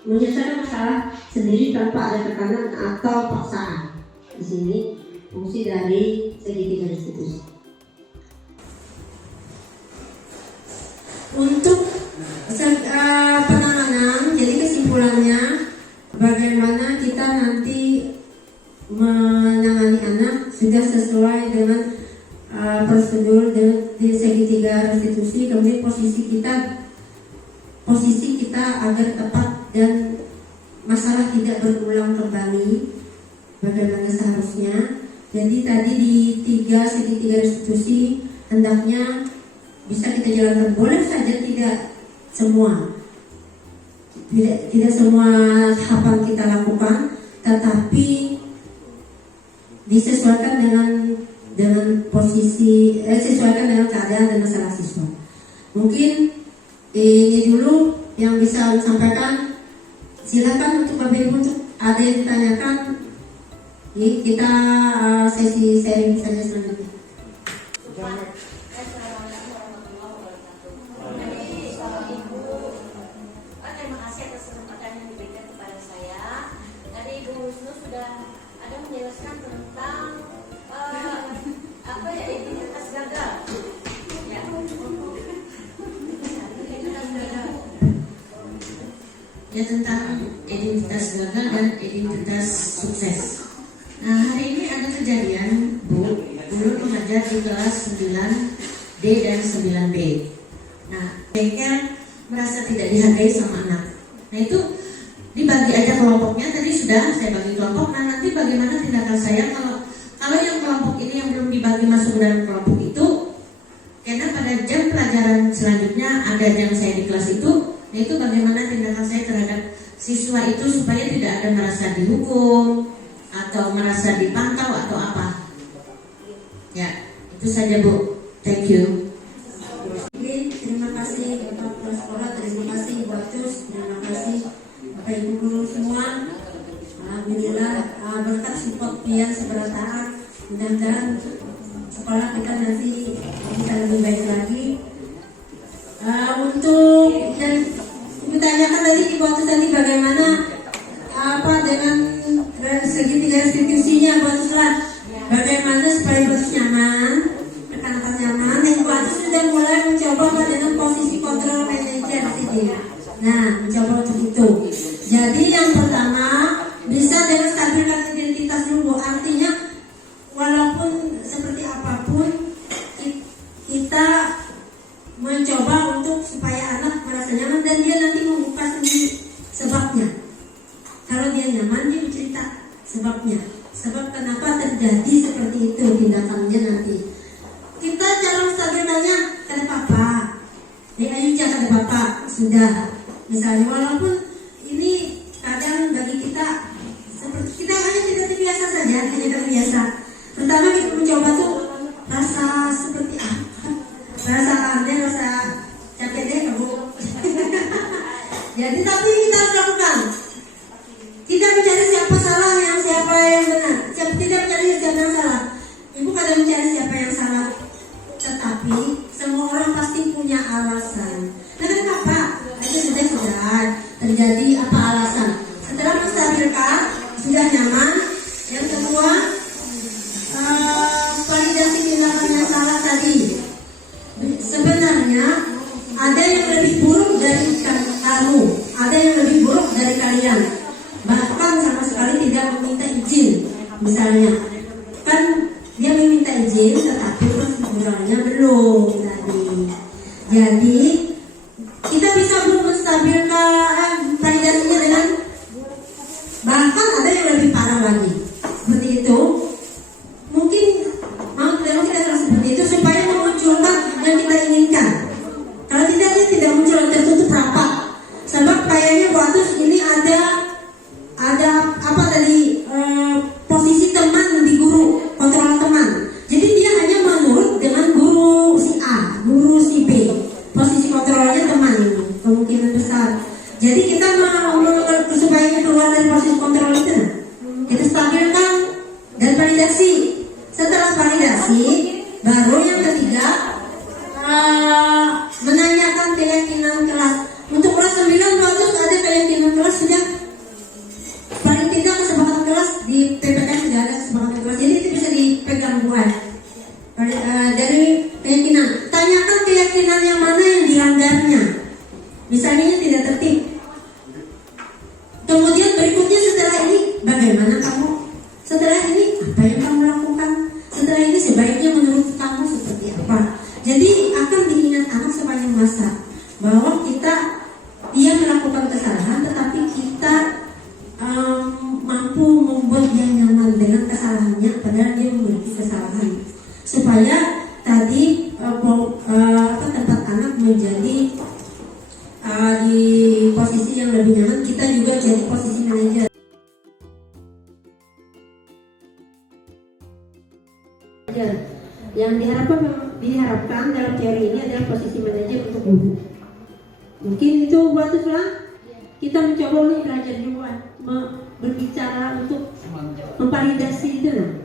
menyelesaikan masalah sendiri tanpa ada tekanan atau paksaan. Di sini fungsi dari segitiga restitusi. Untuk penanganan, jadi kesimpulannya bagaimana kita nanti menangani anak sudah sesuai dengan prosedur di segitiga restitusi. Kemudian posisi kita agar tepat dan masalah tidak berulang kembali bagaimana seharusnya. Jadi tadi di 3 segitiga restitusi hendaknya bisa kita jalankan, boleh saja tidak semua tahapan kita lakukan, tetapi disesuaikan dengan posisi, sesuaikan dengan keadaan dan masalah siswa. Mungkin ini dulu yang bisa disampaikan. Silakan untuk Bapak Ibu, untuk ada yang ditanyakan, kita sesi sharing saja selanjutnya. Menjelaskan tentang identitas gagal. ya tentang identitas gagal dan identitas sukses. Nah, hari ini ada kejadian Bu Ulun mengajar di kelas 9D dan 9B. Nah, bengkel merasa tidak dihargai sama anak. Nah, itu dibagi aja kelompoknya, tadi sudah saya bagi kelompok. Nah, nanti bagaimana tindakan saya kalau yang kelompok ini yang belum dibagi masuk dalam kelompok itu, karena pada jam pelajaran selanjutnya ada jam saya di kelas itu. Nah, itu bagaimana tindakan saya terhadap siswa itu supaya tidak ada merasa dihukum atau merasa dipantau atau apa. Ya, itu saja Bu. Thank you. Terima kasih Bapak Kepala Sekolah, terima kasih Bu Atus, terima kasih Bapak Ibu guru semua. Alhamdulillah berkat support pian seberataan, mudah-mudahan sekolah kita nanti bisa lebih baik lagi. Untuk dan ditanyakan tadi Ibu Atus tadi bagaimana apa dengan segitiga restitusinya Bu Atus lah, bagaimana supaya Ibu Atus nyaman, rekan-rekan nyaman. Dan Ibu Atus sudah mulai mencoba dengan posisi kontrol manager di sini. Nah, mencoba untuk itu. Jadi yang pertama bisa dengan stabilkan identitas dulu. Artinya walaupun seperti apapun kita mencoba untuk supaya anak merasa nyaman dan dia nanti membuka sendiri sebabnya. Kalau dia nyaman dia bercerita sebabnya, sebab kenapa terjadi seperti itu tindakannya nanti. Kita cara menstabilkannya kata papa, ayo kata papa sudah. Misalnya walaupun ini kadang bagi kita seperti kita hanya tidak terbiasa saja, hanya terbiasa. Pertama kita mencoba tuh rasa seperti apa? Rasa aneh, rasa capek deh kamu. Jadi tapi kita harus lakukan. Tidak mencari siapa salah, siapa yang benar. Tidak mencari siapa yang salah. Ibu kadang mencari siapa yang salah. Tetapi semua orang pasti punya alasan. Nah, kenapa? Itu sudah terjadi apa alasan? Setelah menstabilkan, sudah nyaman. Yang kedua, validasi tindakan yang salah tadi. Sebenarnya ada yang lebih buruk dari kamu, ada yang lebih buruk dari kalian. Bahkan sama sekali tidak meminta izin. Misalnya, kan dia meminta izin, tetapi proseduralnya belum tadi. Jadi kita bisa belum menstabilkan validasinya dengan bahkan ada yang lebih parah lagi. Seperti itu, mungkin mau tidak kita harus seperti itu supaya memunculkan yang kita inginkan. Kalau tidak dia tidak muncul, tertutup rapat. Sebab kayaknya waktu ini ada apa tadi posisi teman di guru, kontrol teman. Jadi dia hanya menurut dengan guru si A, guru si B. Posisi kontrolnya teman ini kemungkinan besar. Jadi kita mau supaya keluar dari posisi kontrol itu, kita stabilkan dan validasi. Setelah validasi, baru yang ketiga menanyakan keyakinan kelas. Untuk kelas 9 bagus ada keyakinan kelas sudah. Paling tidak kesepakatan kelas di PPK sudah ada kesepakatan kelas. Jadi itu bisa dipegang buat dari keyakinan. Tanyakan keyakinan yang mana yang dilanggarnya. Misalnya tidak tertib. Kemudian berikutnya setelah ini bagaimana kamu? Setelah ini apa yang kamu lakukan? Setelah ini sebaiknya menurut kamu seperti apa? Jadi akan diingat anak sepanjang masa bahwa dia melakukan kesalahan, tetapi kita mampu membuat dia nyaman dengan kesalahannya, padahal dia memiliki kesalahan, supaya tadi tempat anak menjadi di posisi yang lebih nyaman. Kita juga jadi posisi manajer. Yang diharapkan dalam teori ini adalah posisi manajer untuk guru. Mungkin itu buat kita mencoba untuk belajar juga berbicara untuk memvalidasi itu. Nah,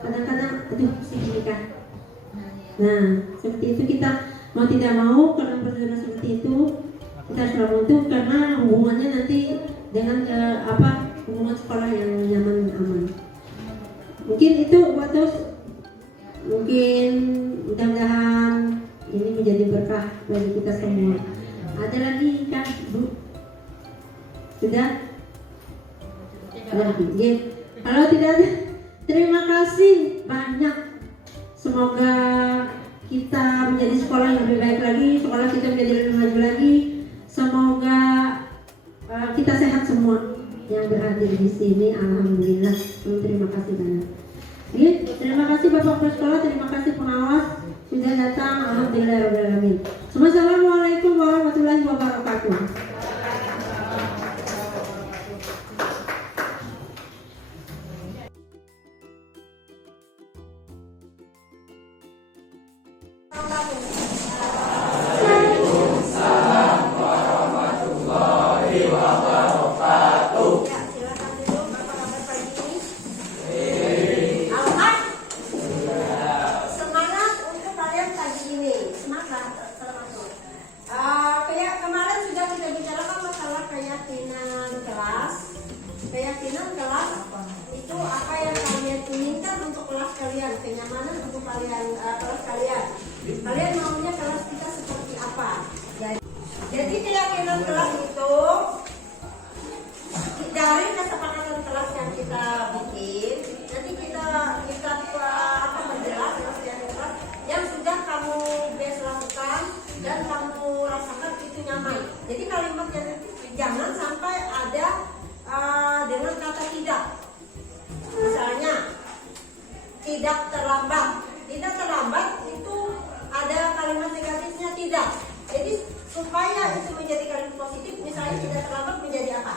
kadang-kadang signifikan. Nah, seperti itu kita mau tidak mau kalau prosedur seperti itu kita harus lakukan itu karena hubungannya nanti dengan hubungan sekolah yang nyaman aman. Mungkin itu buat mungkin mudah-mudahan ini menjadi berkah bagi kita semua. Ada lagi kan Bu? Sudah? Oke. Kalau tidak ada, terima kasih banyak. Semoga kita menjadi sekolah yang lebih baik lagi, sekolah kita menjadi lebih maju lagi. Semoga kita sehat semua yang berhadir di sini. Alhamdulillah. Terima kasih banyak. Oke, terima kasih Bapak Kepala Sekolah, terima kasih pengawas sudah datang. Alhamdulillahirobbilalamin. Assalamualaikum warahmatullahi wabarakatuh. Keyakinan kelas itu apa yang kalian inginkan untuk kelas kalian, kenyamanan untuk kalian kelas kalian. Kalian maunya kelas kita seperti apa? Jadi keyakinan kelas itu dari kesepakatan kelas yang kita bikin. Nanti kita akan menjelas kelas yang sudah kamu biasa lakukan dan kamu rasakan itu nyaman. Jadi kalimatnya jangan sampai ada dengan kata tidak. Misalnya tidak terlambat. Tidak terlambat itu ada kalimat negatifnya tidak. Jadi supaya itu menjadi kalimat positif, misalnya tidak terlambat menjadi apa?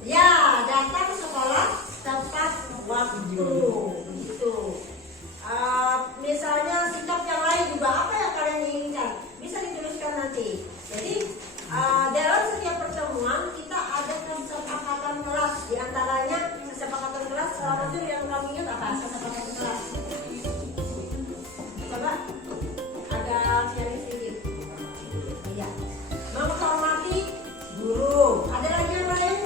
Ya, datang sekolah tepat waktu. Gitu. Misalnya sikap yang lain juga apa yang kalian inginkan bisa dituliskan nanti. Jadi dalam setiap pertemuan kita ada kesepakatan kelas, diantaranya kesepakatan kelas selama itu yang kami ingat apa? Kesepakatan kelas. Coba agak sharing sedikit. Iya. Menghormati guru. Ada lagi yang lain?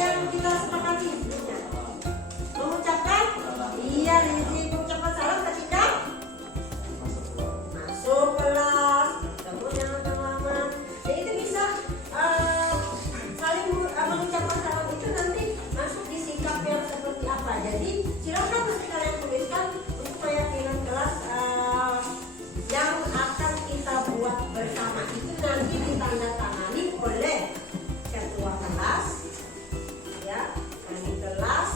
Yang kita sepakati sebelumnya. Mengucapkan iya, mengucapkan salam ketika masuk kelas. Mengucapkan salam itu nanti masuk di sikap yang seperti apa. Jadi silakan nanti kalian tuliskan untuk keyakinan kelas yang akan kita buat bersama itu nanti ditandatangani oleh ketua kelas, ya, wali kelas,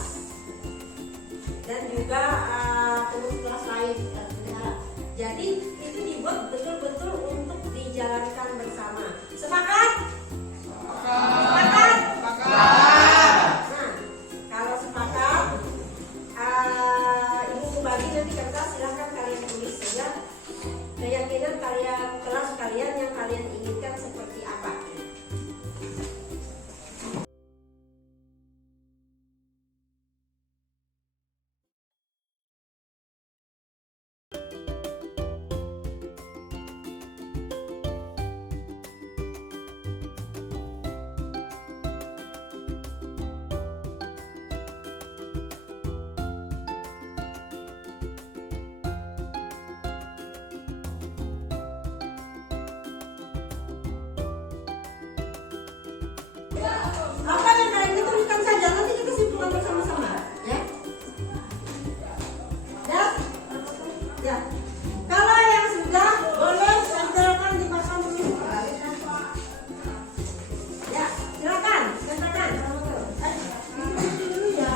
dan juga pengurus kelas lain. Jadi itu dibuat betul-betul untuk dijalankan bersama. Sepakat? Sepakat? Nah, kalau sepakat, ibu bagi nanti kertas, silahkan kalian tulis saja keyakinan kalian, kelas kalian yang kalian inginkan seperti apa. Apa yang kalian tuliskan saja, nanti kita simpulkan bersama-sama, ya. Ya. Kalau yang sudah boleh tempelkan di papan tulis. Ya, silakan, tempelkan. Dulu ya.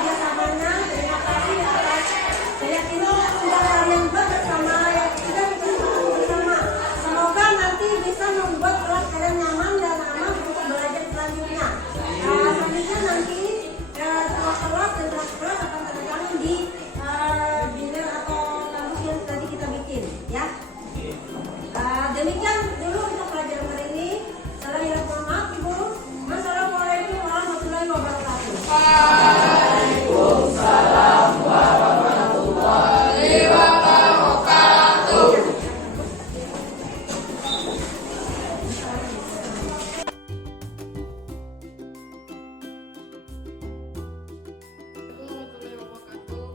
Kerjasamanya, terima kasih atas keyakinan yang sudah kalian buat bersama, yang sudah kita lakukan bersama. Semoga nanti bisa membuat kelas kalian nyaman dan aman untuk belajar selanjutnya. Selanjutnya nanti kelas dan kelas akan tercantum di banner atau kamus yang tadi kita bikin, ya. Demikian dulu untuk pelajaran hari ini. Salam yang mohon maaf, Ibu. Wassalamualaikum warahmatullahi wabarakatuh. Waalaikumsalam warahmatullahi wabarakatuh.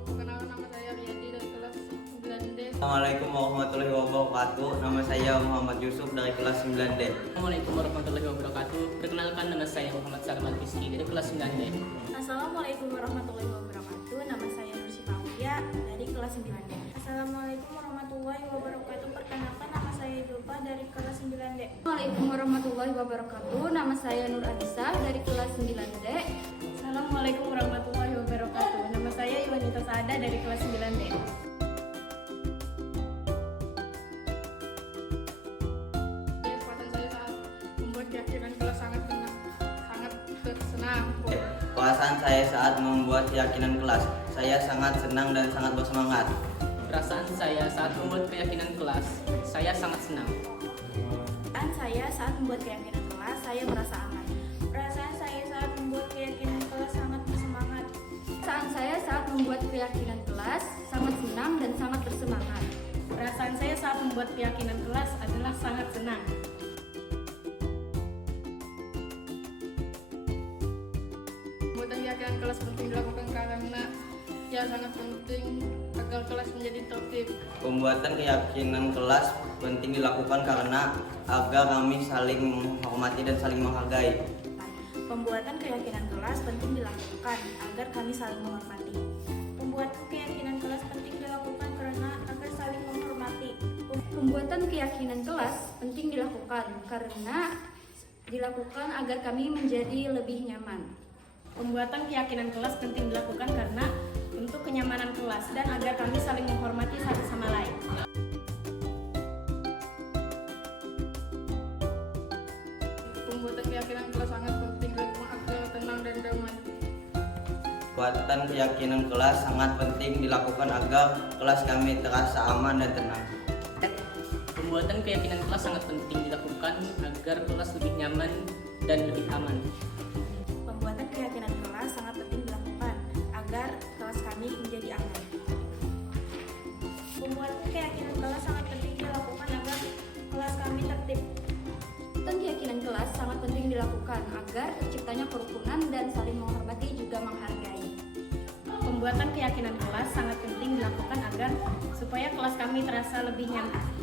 Perkenalkan, nama saya Riyadi dari kelas 9D. Assalamualaikum warahmatullahi wabarakatuh. Nama saya Muhammad Yusuf dari kelas 9D. Assalamualaikum warahmatullahi wabarakatuh. Perkenalkan, nama saya Muhammad Salman Rizky dari kelas 9D. Assalamualaikum warahmatullahi wabarakatuh. Nama saya Nur Sifawia dari kelas 9D. Assalamualaikum warahmatullahi wabarakatuh. Perkenalkan, nama saya Julfa dari kelas 9D. Assalamualaikum warahmatullahi wabarakatuh. Nama saya Nur Anissa dari kelas 9D. Assalamualaikum warahmatullahi wabarakatuh. Nama saya Iwanita Saada dari kelas 9D. Perasaan saya saat membuat keyakinan kelas sangat senang. Perasaan saya saat membuat keyakinan kelas, saya sangat senang dan sangat bersemangat. Perasaan saya saat membuat keyakinan kelas, saya sangat senang. Perasaan saya saat membuat keyakinan kelas, saya merasa aman. Perasaan saya saat membuat keyakinan kelas sangat bersemangat. Perasaan saya saat membuat keyakinan kelas sangat senang dan sangat bersemangat. Perasaan saya saat membuat keyakinan kelas adalah sangat senang. Pembuatan keyakinan kelas penting dilakukan karena ya sangat penting agar kelas menjadi tertib. Pembuatan keyakinan kelas penting dilakukan karena agar kami saling menghormati dan saling menghargai. Pembuatan keyakinan kelas penting dilakukan agar kami saling menghormati. Pembuatan keyakinan kelas penting dilakukan karena agar saling menghormati. Pembuatan keyakinan kelas penting dilakukan karena dilakukan agar kami menjadi lebih nyaman. Pembuatan keyakinan kelas penting dilakukan karena untuk kenyamanan kelas dan agar kami saling menghormati satu sama lain. Pembuatan keyakinan kelas sangat penting dilakukan agar tenang dan damai. Pembuatan keyakinan kelas sangat penting dilakukan agar kelas kami terasa aman dan tenang. Pembuatan keyakinan kelas sangat penting dilakukan agar kelas lebih nyaman dan lebih aman. Pembuatan keyakinan kelas sangat penting dilakukan agar kelas kami menjadi aman. Pembuatan keyakinan kelas sangat penting dilakukan agar kelas kami tertib. Pembuatan keyakinan kelas sangat penting dilakukan agar terciptanya kerukunan dan saling menghormati juga menghargai. Pembuatan keyakinan kelas sangat penting dilakukan agar supaya kelas kami terasa lebih nyaman.